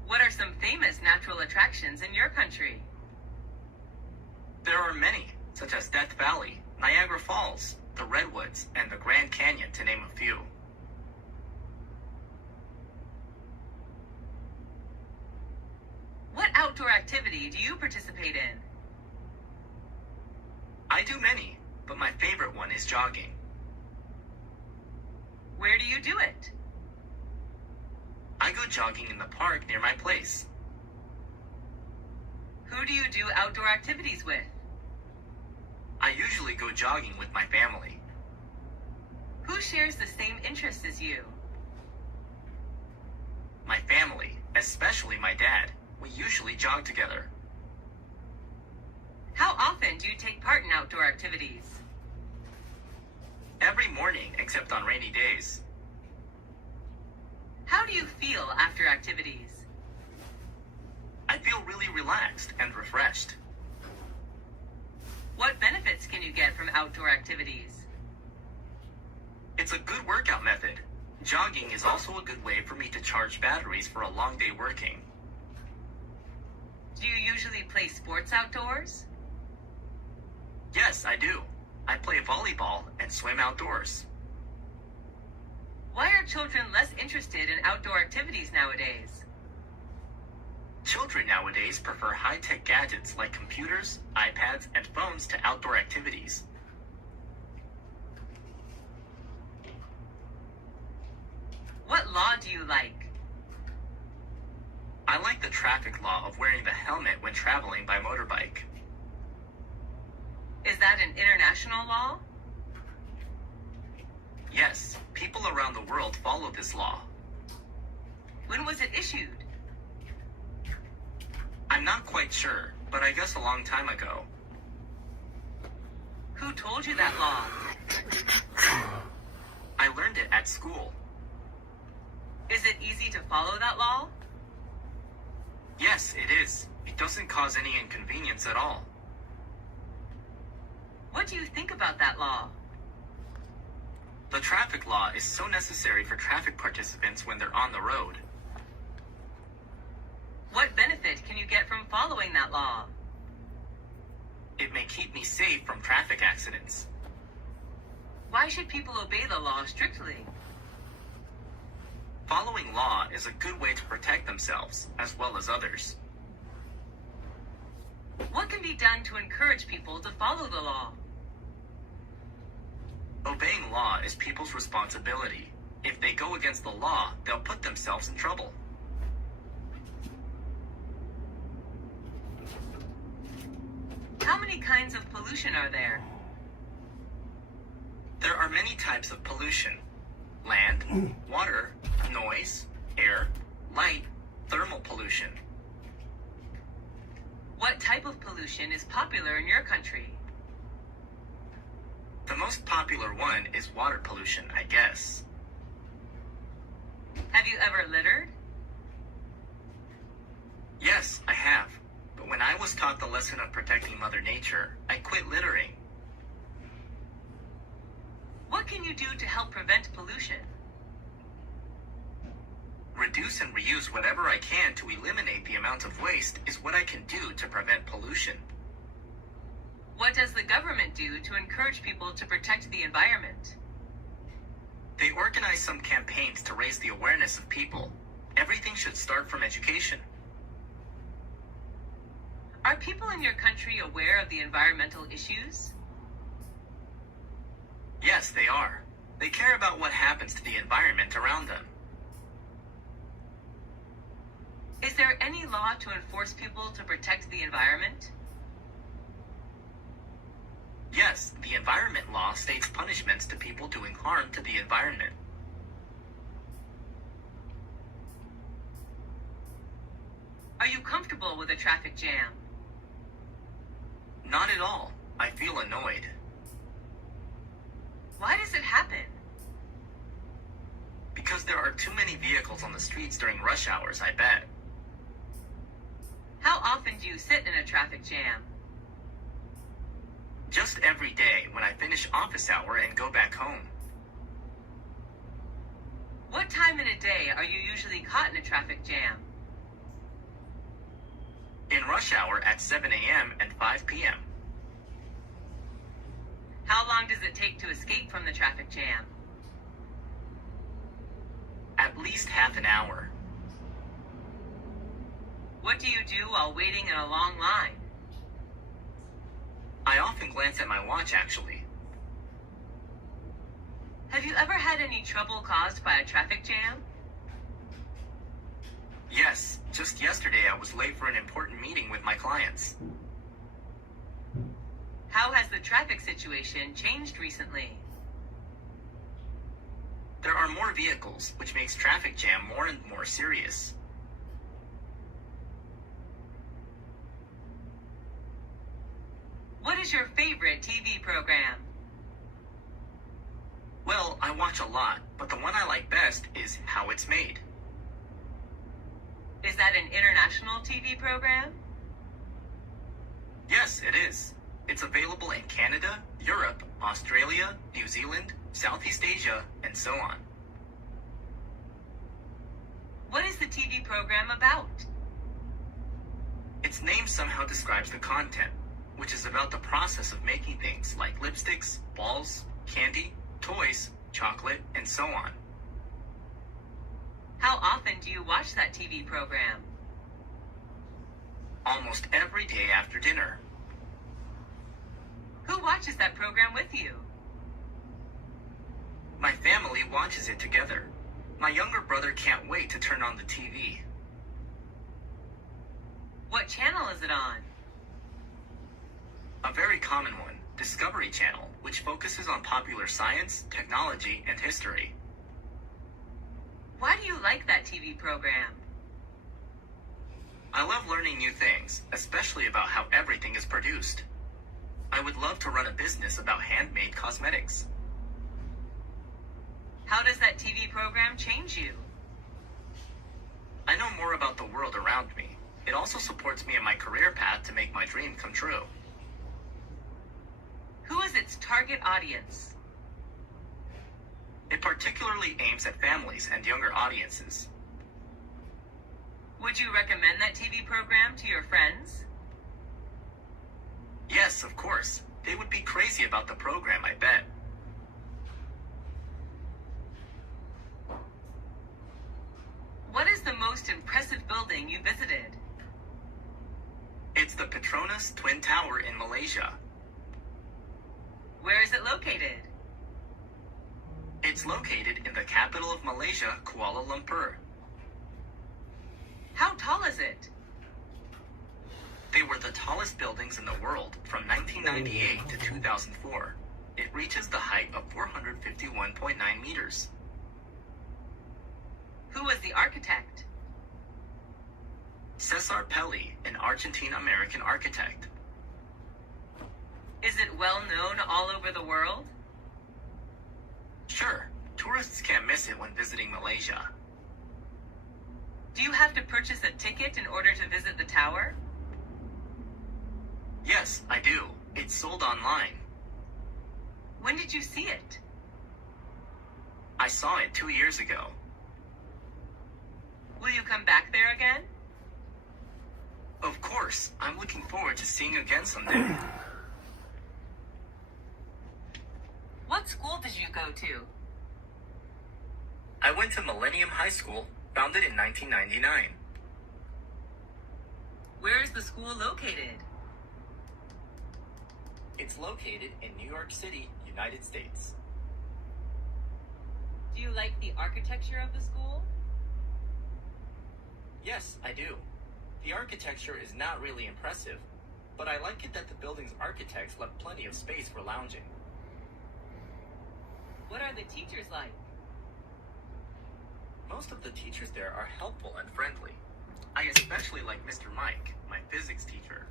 What are some famous natural attractions in your country? There are many, such as Death Valley, Niagara Falls, the Redwoods, and the Grand Canyon, to name a few. What outdoor activity do you participate in? I do many, but my favorite one is jogging. Where do you do it? I go jogging in the park near my place. Who do you do outdoor activities with? I usually go jogging with my family. Who shares the same interests as you? My family, especially my dad. We usually jog together. How often do you take part in outdoor activities? Every morning, except on rainy days. How do you feel after activities? I feel really relaxed and refreshed. What benefits can you get from outdoor activities? It's a good workout method. Jogging is also a good way for me to charge batteries for a long day working. Do you usually play sports outdoors? Yes, I do. I play volleyball and swim outdoors. Why are children less interested in outdoor activities nowadays? Children nowadays prefer high-tech gadgets like computers, iPads, and phones to outdoor activities. What law do you like? I like the traffic law of wearing the helmet when traveling by motorbike. Is that an international law? Yes, people around the world follow this law. When was it issued? I'm not quite sure, but I guess a long time ago. Who told you that law? I learned it at school. Is it easy to follow that law? Yes, it is. It doesn't cause any inconvenience at all. What do you think about that law? The traffic law is so necessary for traffic participants when they're on the road. What benefit can you get from following that law? It may keep me safe from traffic accidents. Why should people obey the law strictly? Following law is a good way to protect themselves, as well as others. What can be done to encourage people to follow the law? Obeying law is people's responsibility. If they go against the law, they'll put themselves in trouble. How many kinds of pollution are there? There are many types of pollution: land, water, noise, air, light, thermal pollution. What type of pollution is popular in your country? The most popular one is water pollution, I guess. Have you ever littered? Yes, I have. But when I was taught the lesson of protecting Mother Nature, I quit littering. What can you do to help prevent pollution? Reduce and reuse whatever I can to eliminate the amount of waste is what I can do to prevent pollution. What does the government do to encourage people to protect the environment? They organize some campaigns to raise the awareness of people. Everything should start from education. Are people in your country aware of the environmental issues? Yes, they are. They care about what happens to the environment around them. Is there any law to enforce people to protect the environment? Yes, the environment law states punishments to people doing harm to the environment. Are you comfortable with a traffic jam? Not at all. I feel annoyed. Why does it happen? Because there are too many vehicles on the streets during rush hours, I bet. How often do you sit in a traffic jam? Just every day when I finish office hour and go back home. What time in a day are you usually caught in a traffic jam? In rush hour at 7 a.m. and 5 p.m. How long does it take to escape from the traffic jam? At least half an hour. What do you do while waiting in a long line? I often glance at my watch, actually. Have you ever had any trouble caused by a traffic jam? Yes, just yesterday I was late for an important meeting with my clients. How has the traffic situation changed recently? There are more vehicles, which makes traffic jam more and more serious. What is your favorite TV program? Well, I watch a lot, but the one I like best is How It's Made. Is that an international TV program? Yes, it is. It's available in Canada, Europe, Australia, New Zealand, Southeast Asia, and so on. What is the TV program about? Its name somehow describes the content, which is about the process of making things like lipsticks, balls, candy, toys, chocolate, and so on. How often do you watch that TV program? Almost every day after dinner. Who watches that program with you? My family watches it together. My younger brother can't wait to turn on the TV. What channel is it on? A very common one, Discovery Channel, which focuses on popular science, technology, and history. Why do you like that TV program? I love learning new things, especially about how everything is produced. I would love to run a business about handmade cosmetics. How does that TV program change you? I know more about the world around me. It also supports me in my career path to make my dream come true. Who is its target audience? It particularly aims at families and younger audiences. Would you recommend that TV program to your friends? Yes, of course. They would be crazy about the program, I bet. What is the most impressive building you visited? It's the Petronas Twin Tower in Malaysia. Where is it located? It's located in the capital of Malaysia, Kuala Lumpur. How tall is it? They were the tallest buildings in the world from 1998 to 2004. It reaches the height of 451.9 meters. Who was the architect? Cesar Pelli, an Argentine-American architect. Is it well known all over the world? Sure, tourists can't miss it when visiting Malaysia. Do you have to purchase a ticket in order to visit the tower? Yes, I do. It's sold online. When did you see it? I saw it 2 years ago. Will you come back there again? Of course, I'm looking forward to seeing again someday. What school did you go to? I went to Millennium High School, founded in 1999. Where is the school located? It's located in New York City, United States. Do you like the architecture of the school? Yes, I do. The architecture is not really impressive, but I like it that the building's architects left plenty of space for lounging. What are the teachers like? Most of the teachers there are helpful and friendly. I especially like Mr. Mike, my physics teacher.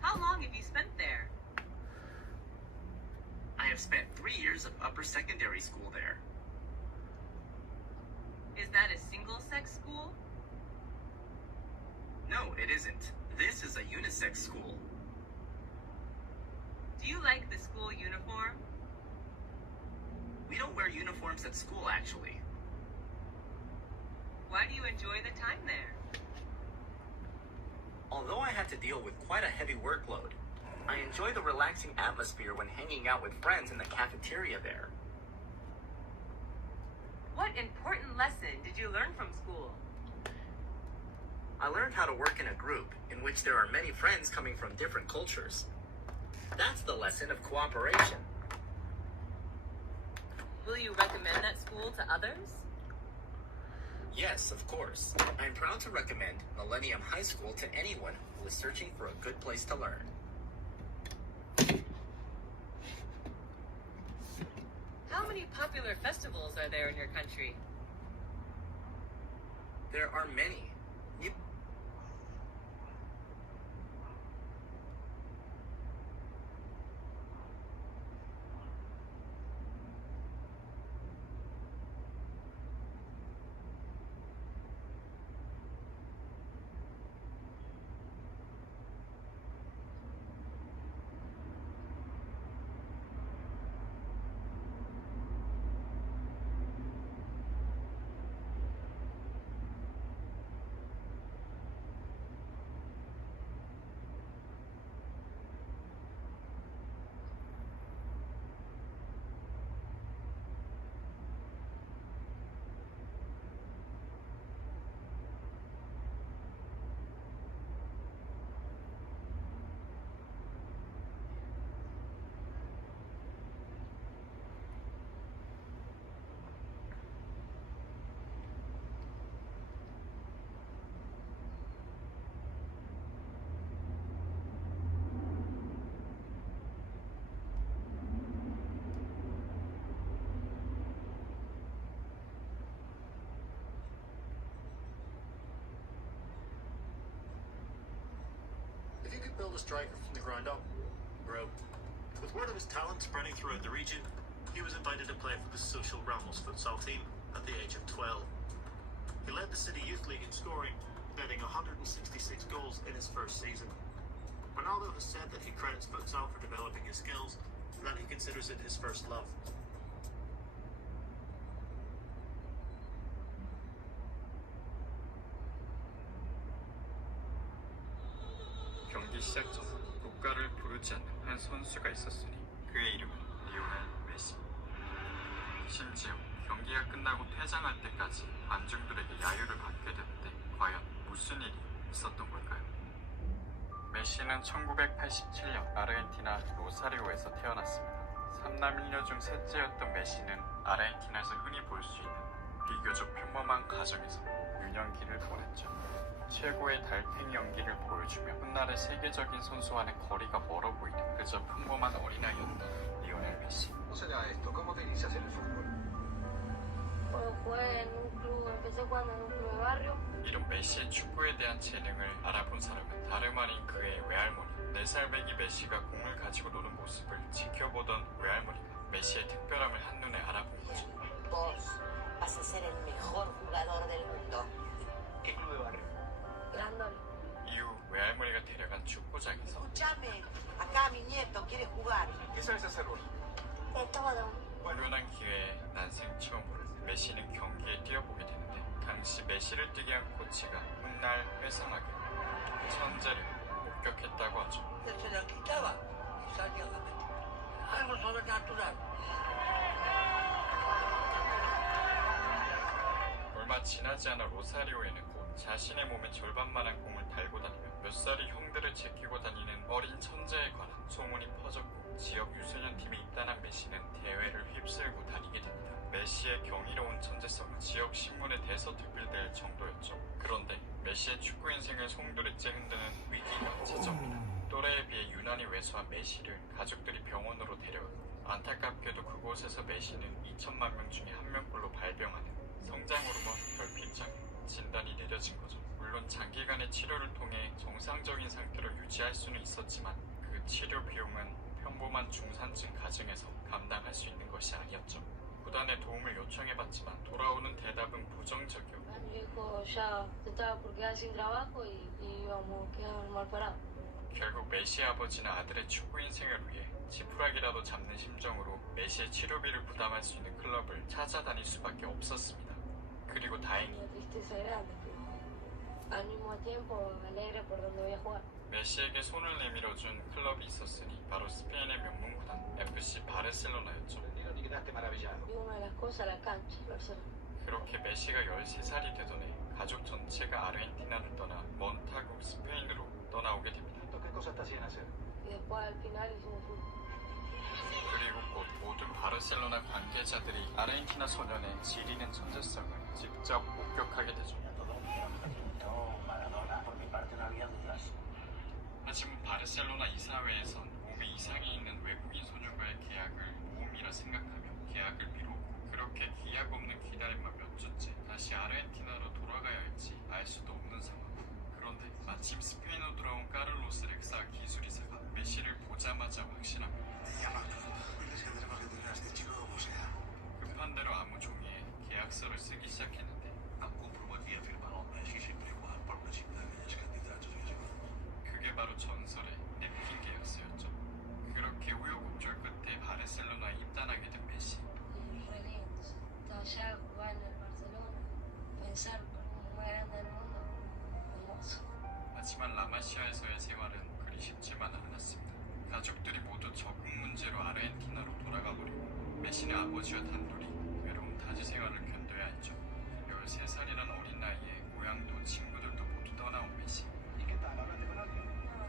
How long have you spent there? I have spent 3 years of upper secondary school there. Is that a single-sex school? No, it isn't. This is a unisex school. Do you like the school uniform? We don't wear uniforms at school, actually. Why do you enjoy the time there? Although I have to deal with quite a heavy workload, I enjoy the relaxing atmosphere when hanging out with friends in the cafeteria there. What important lesson did you learn from school? I learned how to work in a group in which there are many friends coming from different cultures. That's the lesson of cooperation. Will you recommend that school to others? Yes, of course. I'm proud to recommend Millennium High School to anyone who is searching for a good place to learn. How many popular festivals are there in your country? There are many. If you could build a striker from the ground up, bro. With word of his talent spreading throughout the region, he was invited to play for the Social Ramos futsal team at the age of 12. He led the City Youth League in scoring, netting 166 goals in his first season. Ronaldo has said that he credits futsal for developing his skills and that he considers it his first love. 경기 시작 전 국가를 부르지 않는 한 선수가 있었으니 그의 이름은 리오넬 메시. 심지어 경기가 끝나고 퇴장할 때까지 관중들에게 야유를 받게 되는데 과연 무슨 일이 있었던 걸까요? 메시는 1987년 아르헨티나 로사리오에서 태어났습니다. 3남 1녀 중 셋째였던 메시는 아르헨티나에서 흔히 볼 수 있는 비교적 평범한 가정에서 유년기를 보냈죠. 최고의 달팽이 연기를 보여주며 훗날의 세계적인 선수와는 거리가 멀어 보이는 그저 평범한 어린아이였던 리오넬 메시. ¿Cómo será esto? ¿Cómo te inicias en el fútbol? Bueno, jugué en un club, empecé jugando en un club de barrio. 이런 메시의 축구에 대한 재능을 알아본 사람은 다름 아닌 그의 외할머니. 4살배기 메시가 공을 가지고 노는 모습을 지켜보던 외할머니가 메시의 특별함을 한눈에 알아본 거죠. Vos vas a ser el mejor jugador del mundo. ¿Qué club de barrio? Grandol. 이후 외할머니가 데려간 축구장에서 Escúchame, acá mi nieto quiere jugar. ¿Qué sabes hacer vos? todo. 우연한 기회에 난생 처음으로 메시는 경기에 뛰어보게 되는데 당시 메시를 뛰게 한 코치가 훗날 회상하게 천재를 목격했다고 하죠. Se lo quitaba y salía a meter. Algo sobrenatural. 얼마 지나지 않아 로사리오에는 곧 자신의 몸의 절반만한 공을 달고 다니며 몇 살이 형들을 제끼고 다니는 어린 천재에 관한 소문이 퍼졌고 지역 유소년 팀에 입단한 메시는 대회를 휩쓸고 다니게 됩니다. 메시의 경이로운 천재성은 지역 신문에 대서특필될 정도였죠. 그런데 메시의 축구 인생을 송두리째 흔드는 위기가 찾아옵니다. 또래에 비해 유난히 왜소한 메시를 가족들이 병원으로 데려가고 안타깝게도 그곳에서 메시는 2천만 명 중에 한 명꼴로 발병하는 성장 호르몬 결핍장애 진단이 내려진 거죠. 물론 장기간의 치료를 통해 정상적인 상태로 유지할 수는 있었지만 그 치료 비용은 평범한 중산층 가정에서 감당할 수 있는 것이 아니었죠. 구단의 도움을 요청해봤지만 돌아오는 대답은 부정적이었고 Mi hijo ya se estaba por quedar sin trabajo y íbamos a quedar mal parados. 결국 메시의 아버지는 아들의 축구 인생을 위해 지푸라기라도 잡는 심정으로 메시의 치료비를 부담할 수 있는 클럽을 찾아다닐 수밖에 없었습니다. 그리고 다행히 Una tristeza grande, pero al mismo tiempo alegre por donde voy a jugar. 메시에게 손을 내밀어준 클럽이 있었으니 바로 스페인의 명문 구단 FC 바르셀로나였죠. Digo, ni quedaste maravillado. Y una de las cosas, la cancha, Barcelona. 그렇게 메시가 13살이 되던 해 가족 전체가 아르헨티나를 떠나 먼 타국 스페인으로 떠나오게 됩니다. ¿Qué cosas te hacían hacer? Y después al final hicimos fútbol. 그리고 곧 모든 바르셀로나 관계자들이 아르헨티나 소년의 지리는 천재성을 직접 목격하게 되죠. 하지만 바르셀로나 이사회에선 몸에 이상이 있는 외국인 소년과의 계약을 모험이라 생각하며 계약을 미뤘고 그렇게 기약 없는 기다림만 몇 주째 다시 아르헨티나로 돌아가야 할지 알 수도 없는 상황. 그런데 마침 스페인으로 돌아온 까를로스 렉사 기술이사가 메시를 보자마자 확신합니다. 급한 대로 아무 종이에 계약서를 쓰기 시작했는데 그게 바로 전설의 냅킨 계약서였죠. 그렇게 우여곡절 끝에 바르셀로나에 입단하게 된 메시. Y re lindo. Estaba allá jugando en el Barcelona. Pensar por un más grande del mundo. Hermoso. 하지만 라마시아에서의 생활은 그리 쉽지만은 않았습니다. 가족들이 모두 적응 문제로 아르헨티나로 돌아가 버리고 메시는 아버지와 단둘이 외로운 타지 생활을 견뎌야 했죠. 13살이란 어린 나이에 고향도 친구들도 모두 떠나온 메시. ¿Y qué tal? ¿Hablaste con alguien? No,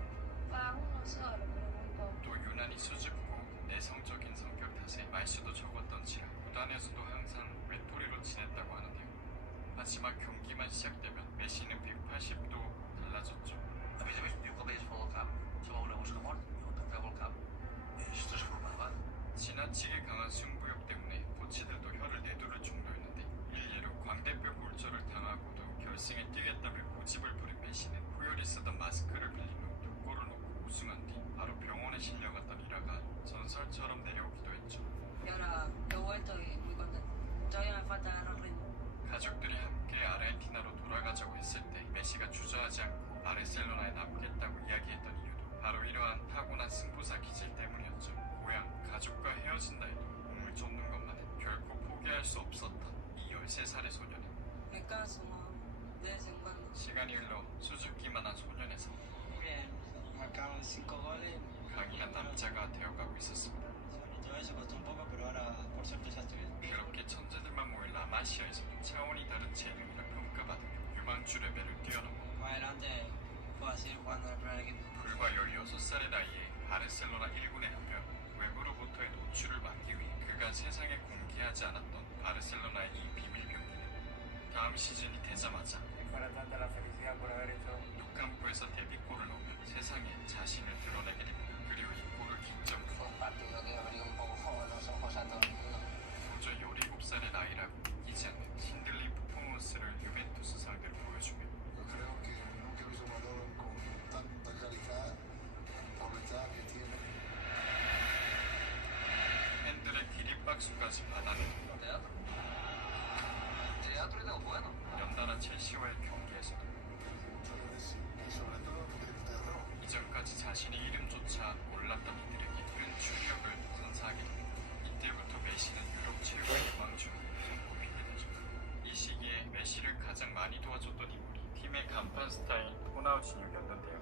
va uno solo, pero muy poco. 또 유난히 수줍고 내성적인 성격 탓에 말수도 적었던지라 구단에서도 항상 외톨이로 지냈다고 하는데요. 하지만 경기만 시작되면 메시는 180도 달라졌죠. A més, diu que veies pel camp, se va una mosca mort i ho tancava al camp. Això transformava. 지나치게 강한 승부욕 때문에 코치들도 혀를 내두를 정도였는데 일례로 광대뼈 골절을 당하고도 결승에 뛰겠다며 고집을 부린 메시는 후열이 쓰던 마스크를 빌린 후 2골을 넣고 우승한 뒤 바로 병원에 실려갔던 일화가 전설처럼 내려오기도 했죠. Y ahora he vuelto y muy contento. Todavía me falta agarrar ritmo. 가족들이 함께 아르헨티나로 돌아가자고 했을 때 메시가 주저하지 않고 바르셀로나에 남겠다고 이야기했던 이유도 바로 이러한 타고난 승부사 기질 때문이었죠. 고향, 가족과 헤어진다 해도 몸을 쫓는 것만은 결코 포기할 수 없었던 이 13살의 소년은 Me canso, ¿no? De vez en cuando. 시간이 흘러 수줍기만 한 소년에서 Bien, marcaron 5 goles. 강인한 남자가 되어가고 있었습니다. Sobre todo eso costó un poco, pero ahora por suerte ya estoy bien. 그렇게 천재들만 모인 라마시아에서도 차원이 다른 재능이라 평가받으며 유망주 레벨을 뛰어넘어 Más adelante puedo seguir jugando en el primer equipo. 불과 16살의 나이에 바르셀로나 1군에 합류하고 외부로부터의 노출을 막기 위해 그간 세상에 공개하지 않았던 바르셀로나의 이 비밀 경기는 다음 시즌이 되자마자 누캄프에서 데뷔골을 넣으며 세상에 자신을 드러내게 됩니다. 그리고 이 골을 기점으로 Fue un partido que abrió un poco los ojos a todo el mundo. 도저히 17살의 나이라고 믿기지 않는 신들린 퍼포먼스를 유벤투스 상대로 보여주며 Yo creo que nunca he visto un jugador con tanta calidad por la edad que tiene. 팬들의 기립박수까지 받아내고 Teatro. Teatro y de bueno. 연달아 첼시와의 경기에서도 Y sobre todo el terror. 이전까지 자신의 이름조차 몰랐던 이들에게 큰 충격을 선사하게 됩니다. 이때부터 메시는 유럽 최고의 유망주로 손꼽히게 되죠. 이 시기에 메시를 가장 많이 도와줬던 인물이 팀의 간판 스타인 호나우지뉴였는데요.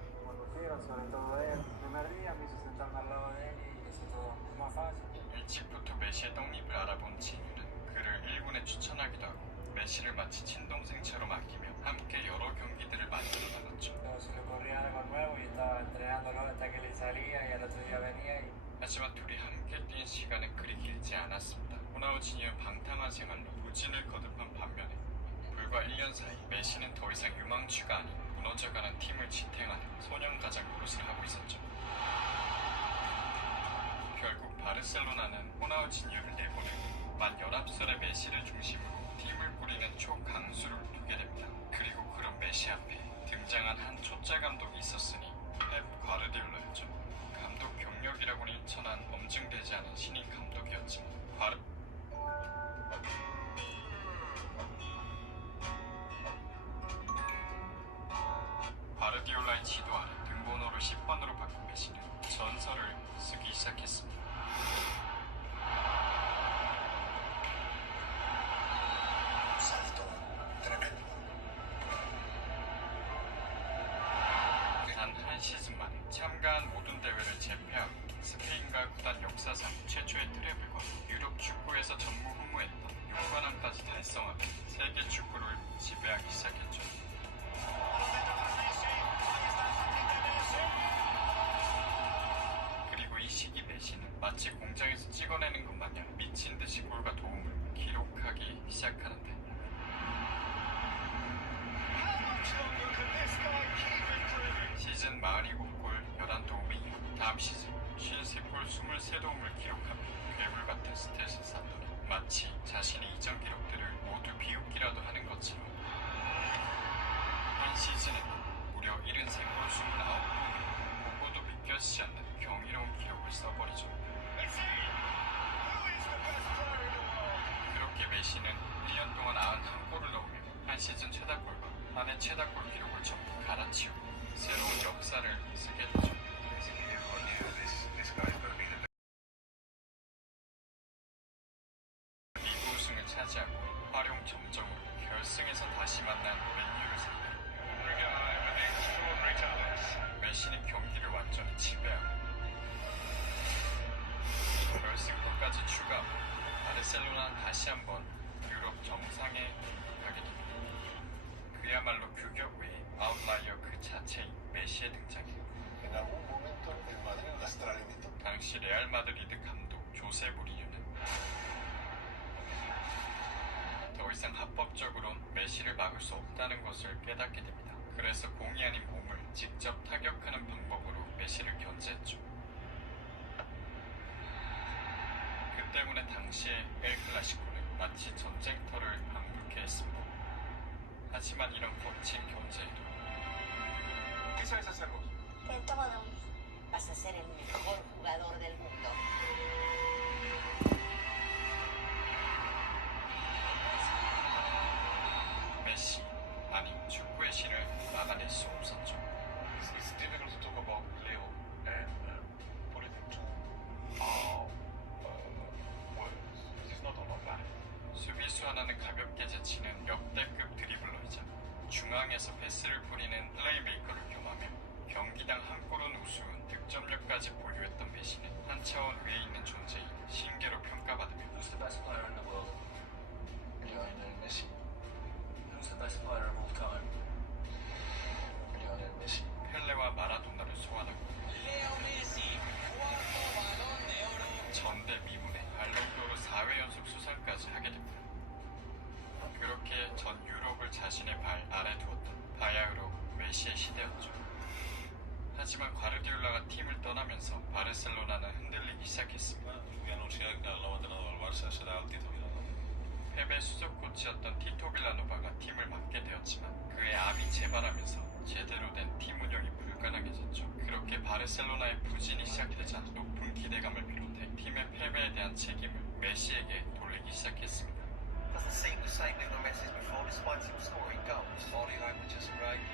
일찍부터 메시의 떡잎을 알아본 진유는 그를 1군에 추천하기도 하고 메시를 마치 친동생처럼 아끼며 함께 여러 경기들을 만들어 나갔죠. 하지만 둘이 함께 뛴 시간은 그리 길지 않았습니다. 호나우지니는 방탕한 생활로 부진을 거듭한 반면에 불과 1년 사이 메시는 더 이상 유망주가 아닌 무너져가는 팀을 지탱하는 소년가장 노릇을 하고 있었죠. 결국 바르셀로나는 호나우지니를 내보내고 만 19살의 메시를 중심으로 팀을 꾸리는 초강수를 두게 됩니다. 그리고 그런 메시 앞에 등장한 한 초짜 감독이 있었으니 펩 과르디올라였죠. 감독 경력이라고는 일천한 검증되지 않은 신인 감독이었지만 과르디올라의 지도 아래 등번호를 10번으로 바꾼 메시는 전설을 쓰기 시작했습니다. Salto tremendo. 단 한 시즌 만에 참가한 모든 대회를 제패하고 스페인과 구단 역사상 최초의 트래블과 유럽 축구에서 전무후무했던 6관왕까지 달성하며 세계 축구를 지배하기 시작했죠. 그리고 이 시기 메시는 마치 공장에서 찍어내는 것 마냥 미친 듯이 골과 도움을 기록하기 시작하는데 시즌 47골 11도움에 이어 다음 시즌 53골 23도움을 기록하며 괴물 같은 스탯을 쌓더니 마치 자신의 이전 기록들을 모두 비웃기라도 하는 것처럼 한 시즌에 무려 73골 29도움에 보고도 믿겨지지 않는 경이로운 기록을 써버리죠. 그렇게 메시는 1년 동안 91골을 넣으며 한 시즌 최다골과 한 해 최다골 기록을 전부 갈아치우고 새로운 역사를 쓰게 되죠. 리그 우승을 차지하고 활용 점정으로 결승에서 다시 만난 맨유를 상대로 메시는 경기를 완전히 지배하고 결승골까지 추가하고 바르셀로나는 다시 한번 유럽 정상에 가게 됩니다. 그야말로 규격 외에 아웃라이어 그 자체인 메시의 등장에 En algún momento el Madrid la extralimita. 당시 레알 마드리드 감독 조세 무리뉴는 더 이상 합법적으로 메시를 막을 수 없다는 것을 깨닫게 됩니다. 그래서 공이 아닌 몸을 직접 타격하는 방법으로 메시를 견제했죠. 그 때문에 당시의 엘 클라시코는 마치 전쟁터를 방불케 했습니다. 하지만 이런 거친 견제에도 ¿Qué sabes hacer vos? Todo. Vas a ser el mejor jugador del mundo. 메시, 아니 축구의 신을 막아낼 수 없었죠. It's difficult to talk about Leo and put it into words. It's not all about that. 수비수 하나는 가볍게 제치는 역대급 드리블러이자 중앙에서 패스를 뿌리는 플레이메이커를 겸하며 경기당 한 골은 우스운 득점력까지 보유했던 메시는 한 차원 위에 있는 존재인 신계로 평가받으며 Who's the best player in the world? Lionel Messi. Who's the best player of all time? Lionel Messi. 펠레와 마라도나를 소환하고 전대미문의 발롱도르 4회 연속 수상까지 하게 됩니다. 그렇게 전 유럽을 자신의 발 아래 두었던 바야흐로 메시의 시대였죠. 하지만 과르디올라가 팀을 떠나면서 바르셀로나는 흔들리기 시작했습니다. 펩의 수석 코치였던 티토 빌라노바가 팀을 맡게 되었지만 그의 암이 재발하면서 제대로 된 팀 운영이 불가능해졌죠. 그렇게 바르셀로나의 부진이 시작되자 높은 기대감을 비롯해 팀의 패배에 대한 책임을 메시에게 돌리기 시작했습니다. Doesn't seem the same Lionel Messi as before, despite him scoring goals. Body language isn't great.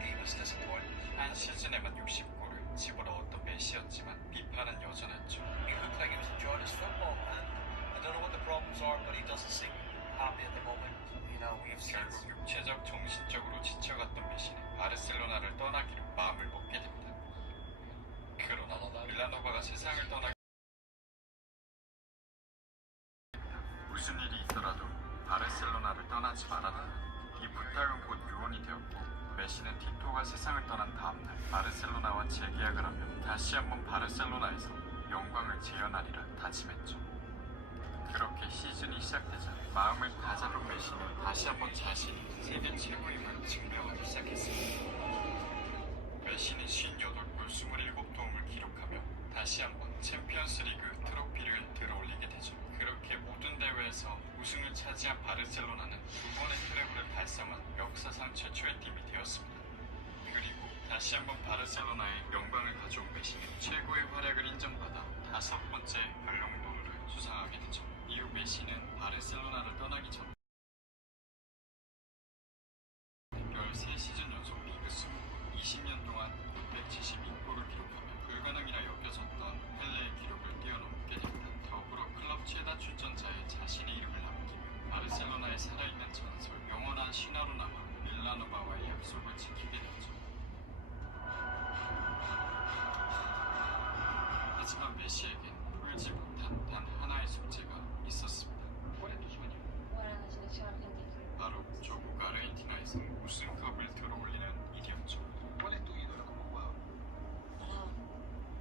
He was disappointed. 한 시즌에만 60골을 집어넣었던 메시였지만 비판은 여전했죠. He looked like he was enjoying his football, and I don't know what the problems are, but he doesn't seem happy at the moment. You know, we've seen. 결국 육체적, 정신적으로 지쳐갔던 메시는 바르셀로나를 떠나기로 마음을 먹게 됩니다. 그러나 빌라노바가 세상을 떠나기 무슨 일이 있더라도 바르셀로나를 떠나 떠나지 말아라. 이 부탁은 곧 유언이 되었고 메시는 티토가 세상을 떠난 다음날 바르셀로나와 재계약을 하며 다시 한번 바르셀로나에서 영광을 재현하리라 다짐했죠. 그렇게 시즌이 시작되자 마음을 다잡은 메시는 다시 한번 자신이 세계 최고임을 증명하기 시작했습니다. 메시는 58골 27도움을 기록하며 다시 한번 챔피언스리그 트로피를 들어올리게 되죠. 그렇게 모든 대회에서 우승을 차지한 바르셀로나는 두 번의 트래블을 달성한 역사상 최초의 팀이 되었습니다. 그리고 다시 한번 바르셀로나의 영광을 가져온 메시는 최고의 활약을 인정받아 5번째 발롱도르를 수상하게 되죠. 이후 메시는 바르셀로나를 떠나기 전 13시즌 연속 리그 승 20년 동안 672골을 기록하며 불가능이라 여겨졌던 펠레의 기록을 뛰어넘게 됩니다. 더불어 클럽 최다 출전자에 자신의 이름을 남기며 바르셀로나의 살아있는 전설, 영원한 신화로 남아 밀라노바와의 약속을 지키게 되었죠. 하지만 메시에겐 풀지 못한 단 하나의 숙제가 있었습니다. Jugar en la selección argentina. 바로 조국 아르헨티나에서 우승컵을 들어올리는 일이었죠.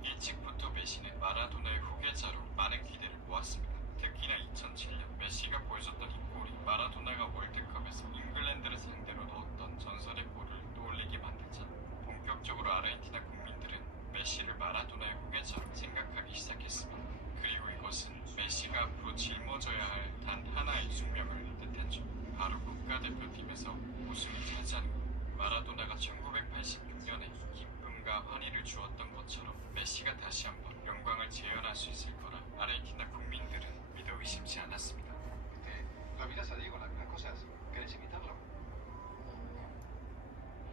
일찍부터 메시는 마라도나의 후계자로 많은 기대를 모았습니다. 특히나 2007년 메시가 보여줬던 이 골이 마라도나가 월드컵에서 잉글랜드를 상대로 넣었던 전설의 골을 떠올리게 만들자 본격적으로 아르헨티나 국민들은 메시를 마라도나의 후계자로 생각하기 시작했습니다. 그리고 이것은 메시가 앞으로 짊어져야 할 단 하나의 숙명을 뜻했죠. 바로 국가대표팀에서 우승을 차지하는 것. 마라도나가 1986년에 기쁨과 환희를 주었던 것처럼 메시가 다시 한번 영광을 재현할 수 있을 거라 아르헨티나 국민들은 믿어 의심치 않았습니다.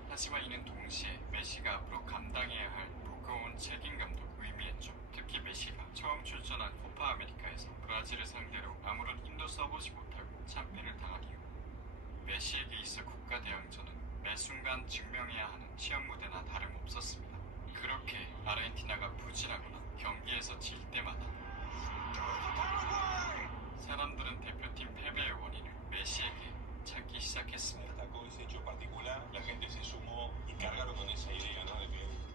하지만 이는 동시에 메시가 앞으로 감당해야 할 무거운 책임감도 의미했죠. 특히 메시가 처음 출전한 코파 아메리카에서 브라질을 상대로 아무런 힘도 써보지 못하고 참패를 당한 이후 메시에게 있어 국가 대항전은 매 순간 증명해야 하는 시험 무대나 다름없었습니다. 그렇게 아르헨티나가 부진하거나 경기에서 질 때마다 사람들은 대표팀 패배의 원인을 메시에게 찾기 시작했습니다.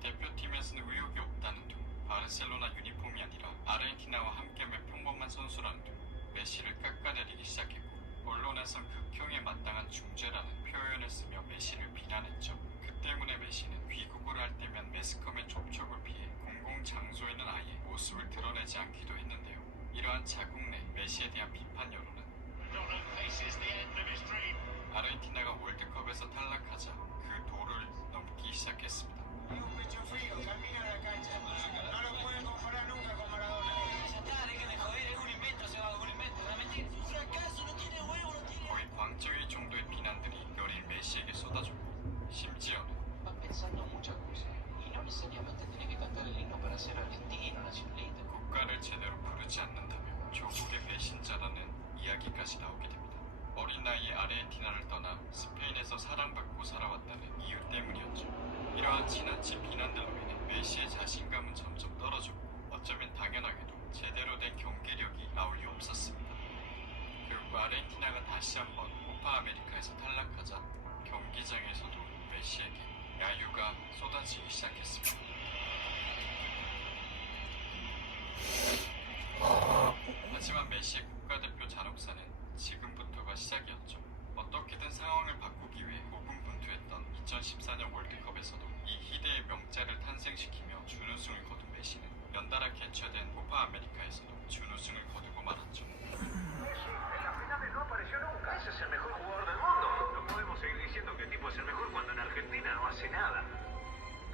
대표팀에서는 의욕이 없다는 둥, 바르셀로나 유니폼이 아니라 아르헨티나와 함께 매 평범한 선수라는 둥, 메시를 깎아내리기 시작했고 언론에선 극형에 마땅한 중죄라는 표현을 쓰며 메시를 비난했죠. 그 때문에 메시는 귀국을 할 때면 매스컴의 접촉을 피해 공공장소에는 아예 모습을 드러내지 않기도 했는데요. 이러한 자국 내 메시에 대한 비판 여론은 아르헨티나가 월드컵에서 탈락하자 그 도를 넘기 시작했습니다. 거의 광적일 정도의 비난들이 여린 메시에게 쏟아졌고 심지어는 국가를 제대로 부르지 않는다며 조국의 배신자라는 이야기까지 나오게 됩니다. 어린 나이에 아르헨티나를 떠나 스페인에서 사랑받고 살아왔다는 이유 때문이었죠. 이러한 지나친 비난들로 인해 메시의 자신감은 점점 떨어졌고 어쩌면 당연하게도 제대로 된 경기력이 나올 리 없었습니다. 결국 아르헨티나가 다시 한번 코파 아메리카에서 탈락하자 경기장에서도 메시에게 야유가 쏟아지기 시작했습니다. 하지만 메시의 국가대표 잔혹사는 지금부터가 시작이었죠. 어떻게든 상황을 바꾸기 위해 고군분투했던 2014년 월드컵에서도 이 희대의 명자를 탄생시키며 준우승을 거둔 메시는 연달아 개최된 코파 아메리카에서도 준우승을 거두고 말았죠.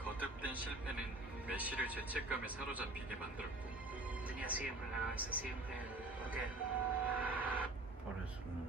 거듭된 실패는 메시를 죄책감에 사로잡히게 만들었고 Tenía siempre en la cabeza, siempre, ¿por qué? Por eso, ¿no?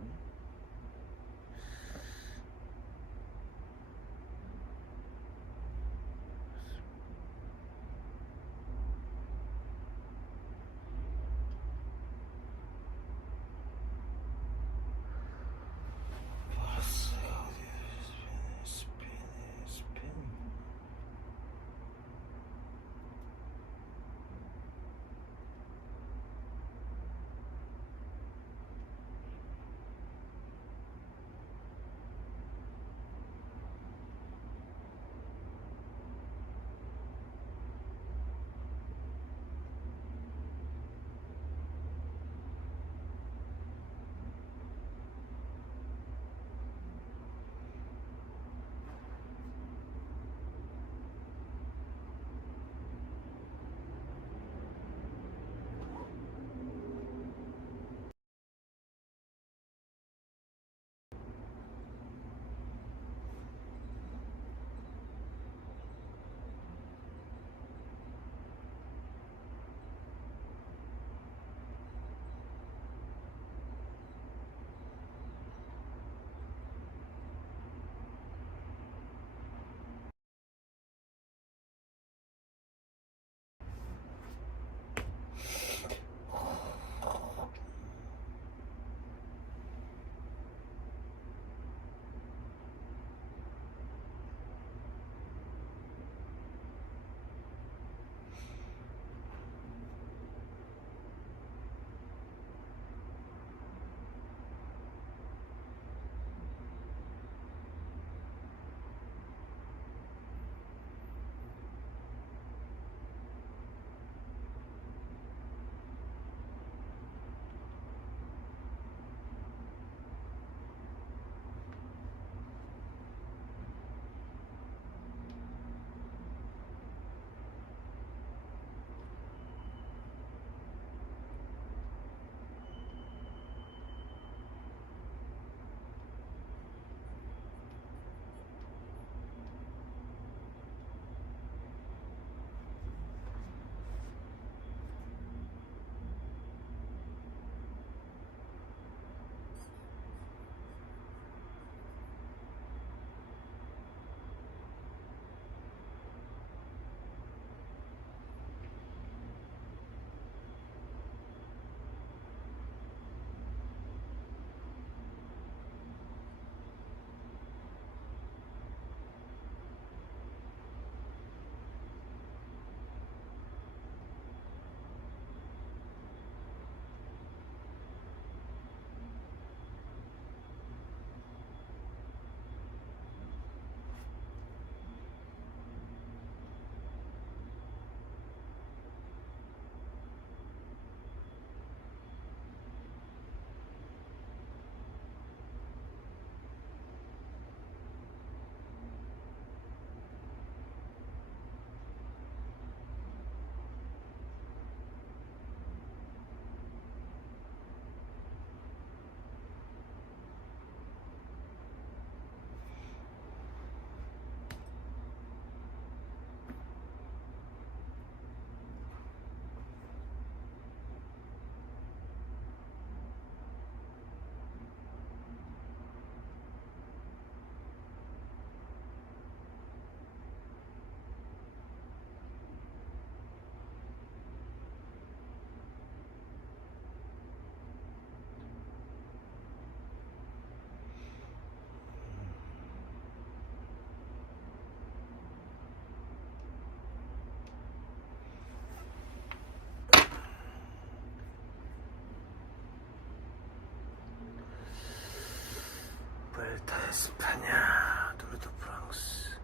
에스파냐, 누르드 프랑스.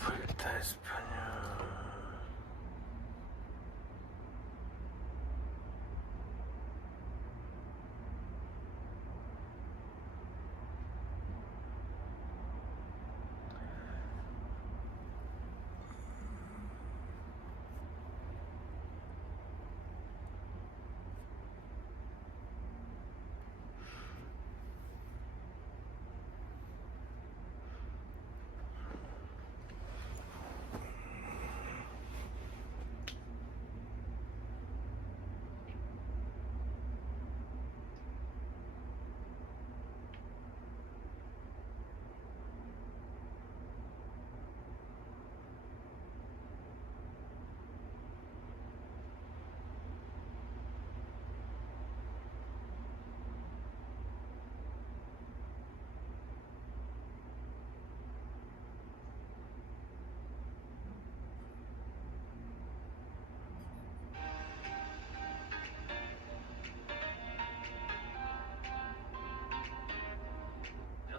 볼타 에스파냐.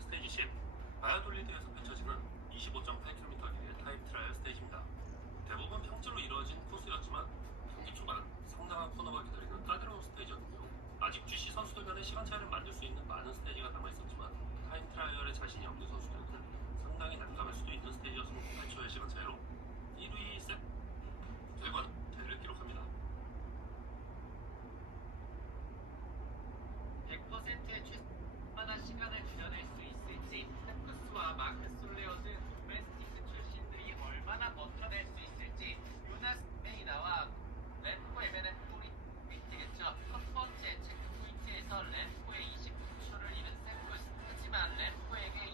스테이지 10, 바이오돌리드에서 펼쳐지는 25.8km 길이의 타임 트라이얼 스테이지입니다. 대부분 평지로 이루어진 코스였지만 경기 초반 상당한 코너가 기다리는 까다로운 스테이지였는데요. 아직 GC 선수들 간의 시간 차이를 만들 수 있는 많은 스테이지가 남아있었지만 타임 트라이얼에 자신이 없는 선수들은 상당히 난감할 수도 있는 스테이지였으면 8초의 시간 차이로 1위 셋 결과는 대를 기록합니다. 100%의 최소마다 시간을 줄여낼 수 있을지, 스테프스와 마크 솔레어 등 도메스틱스 출신들이 얼마나 버텨낼 수 있을지, 요나스 메이나와 램코 에베네폴이 포인트겠죠. 첫 번째 체크 포인트에서 램코의 29초를 잃은 스테프스, 하지만 램코에게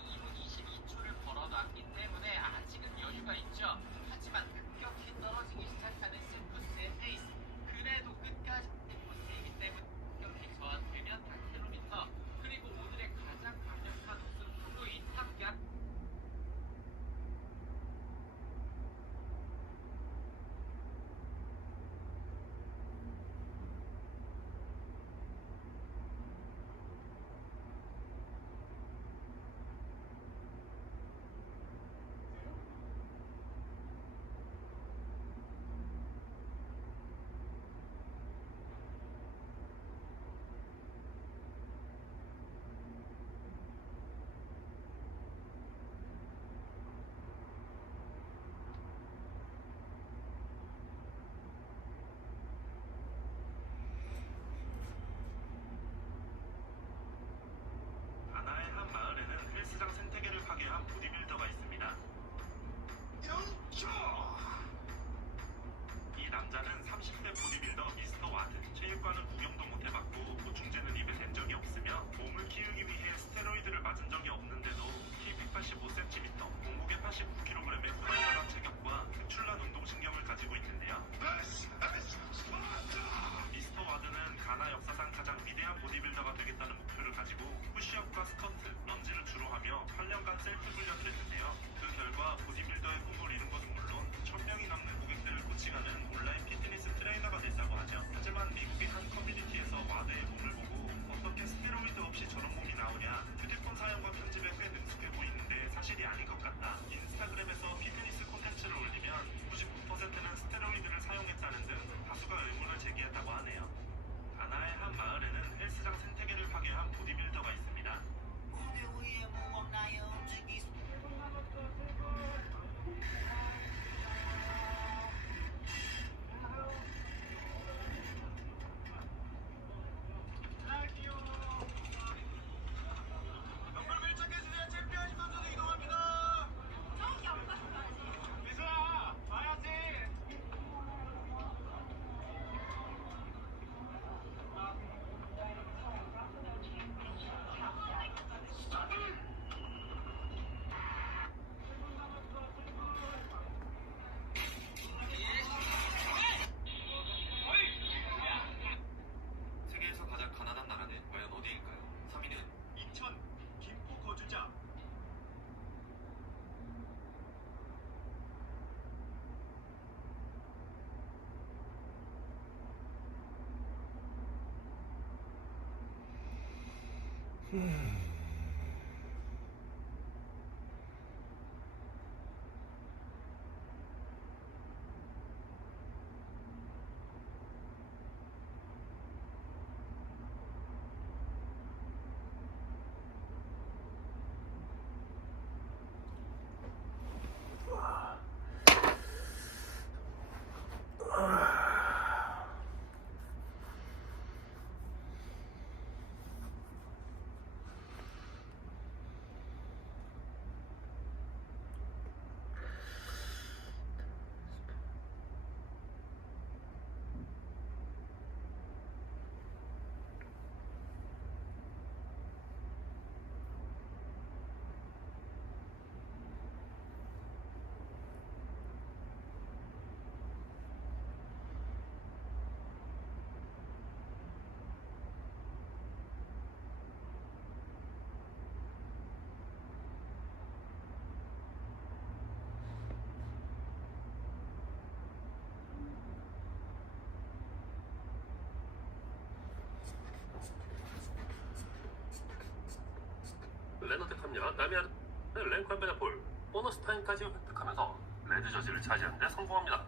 레너드 캄냐, 나미안, 랭컨 베나폴, 보너스 타임까지 획득하면서 레드 저지를 차지하는 데 성공합니다.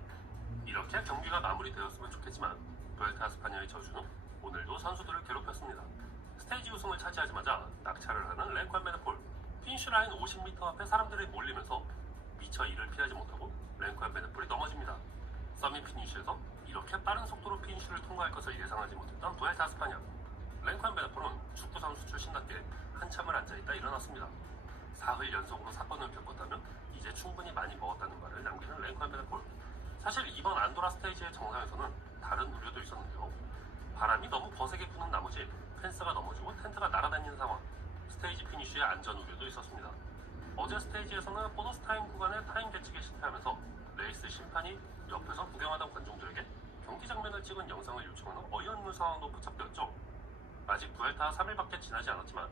이렇게 경기가 마무리되었으면 좋겠지만 부엘타 스파니아의 저주는 오늘도 선수들을 괴롭혔습니다. 스테이지 우승을 차지하자마자 낙차를 하는 랭컨 베나폴, 피니시 라인 50m 앞에 사람들이 몰리면서 미처 이를 피하지 못하고 랭컨 베나폴이 넘어집니다. 서밋 피니시에서 이렇게 빠른 속도로 피니시를 통과할 것을 예상하지 못했던 부엘타 스파니아. 랭컨 베나폴은 축구선수 출신답게 한참을 앉아있다 일어났습니다. 사흘 연속으로 사건을 겪었다면 이제 충분히 많이 먹었다는 말을 남기는 랭컨 베나폴. 사실 이번 안도라 스테이지의 정상에서는 다른 우려도 있었는데요. 바람이 너무 거세게 부는 나머지 펜스가 넘어지고 텐트가 날아다니는 상황, 스테이지 피니쉬의 안전 우려도 있었습니다. 어제 스테이지에서는 보너스 타임 구간의 타임 배치에 실패하면서 레이스 심판이 옆에서 구경하던 관중들에게 경기 장면을 찍은 영상을 요청하는 어이없는 상황도 포착되었죠. 아직 부엘타 3일밖에 지나지 않았지만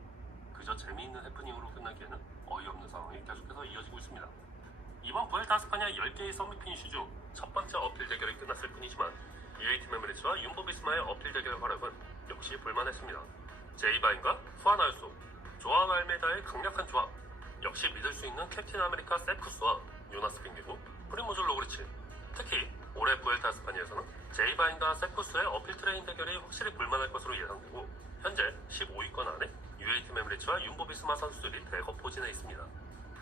그저 재미있는 해프닝으로 끝나기에는 어이없는 상황이 계속해서 이어지고 있습니다. 이번 부엘타 스파니아 10개의 서밋 피니쉬 중 첫 번째 어필 대결이 끝났을 뿐이지만 UAE 팀 에미리츠와 윤보비스마의 어필 대결 활약은 역시 볼만했습니다. 제이바인과 후안 아유소, 조아 알메다의 강력한 조합, 역시 믿을 수 있는 캡틴 아메리카 세쿠스와 요나스 빙기고 프리모즈 로그리치. 특히 올해 부엘타 스파니아에서는 제이바인과 세쿠스의 어필 트레인 대결이 확실히 볼만할 것으로 예상되고 현재 15위권 안에 UAE 팀 에미리츠와 윤보비스마 선수들이 대거 포진해 있습니다.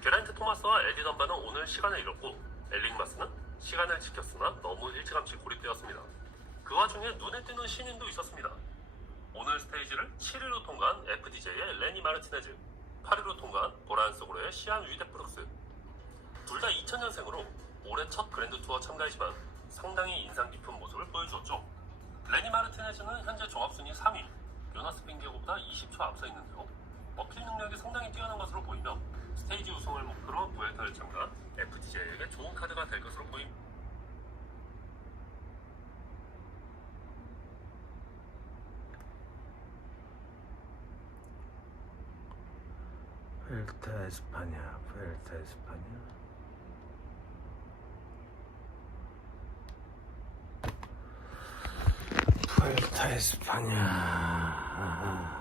게란트 토마스와 에디 던바는 오늘 시간을 잃었고 엘링 마스는 시간을 지켰으나 너무 일찌감치 고립되었습니다. 그 와중에 눈에 띄는 신인도 있었습니다. 오늘 스테이지를 7위로 통과한 FDJ의 레니 마르티네즈, 8위로 통과한 보란 소그로의 시안 위데프룩스. 둘 다 2000년생으로 올해 첫 그랜드 투어 참가이지만 상당히 인상 깊은 모습을 보여주었죠. 레니 마르티네즈는 현재 종합순위 3위, 요나스 빙게고보다 20초 앞서 있는데요. 어필 능력이 상당히 뛰어난 것으로 보이며 스테이지 우승을 목표로 부엘타를 참가한 FDJ에게 좋은 카드가 될 것으로 보입니다. Vuelta a España, Vuelta a España. Vuelta a España.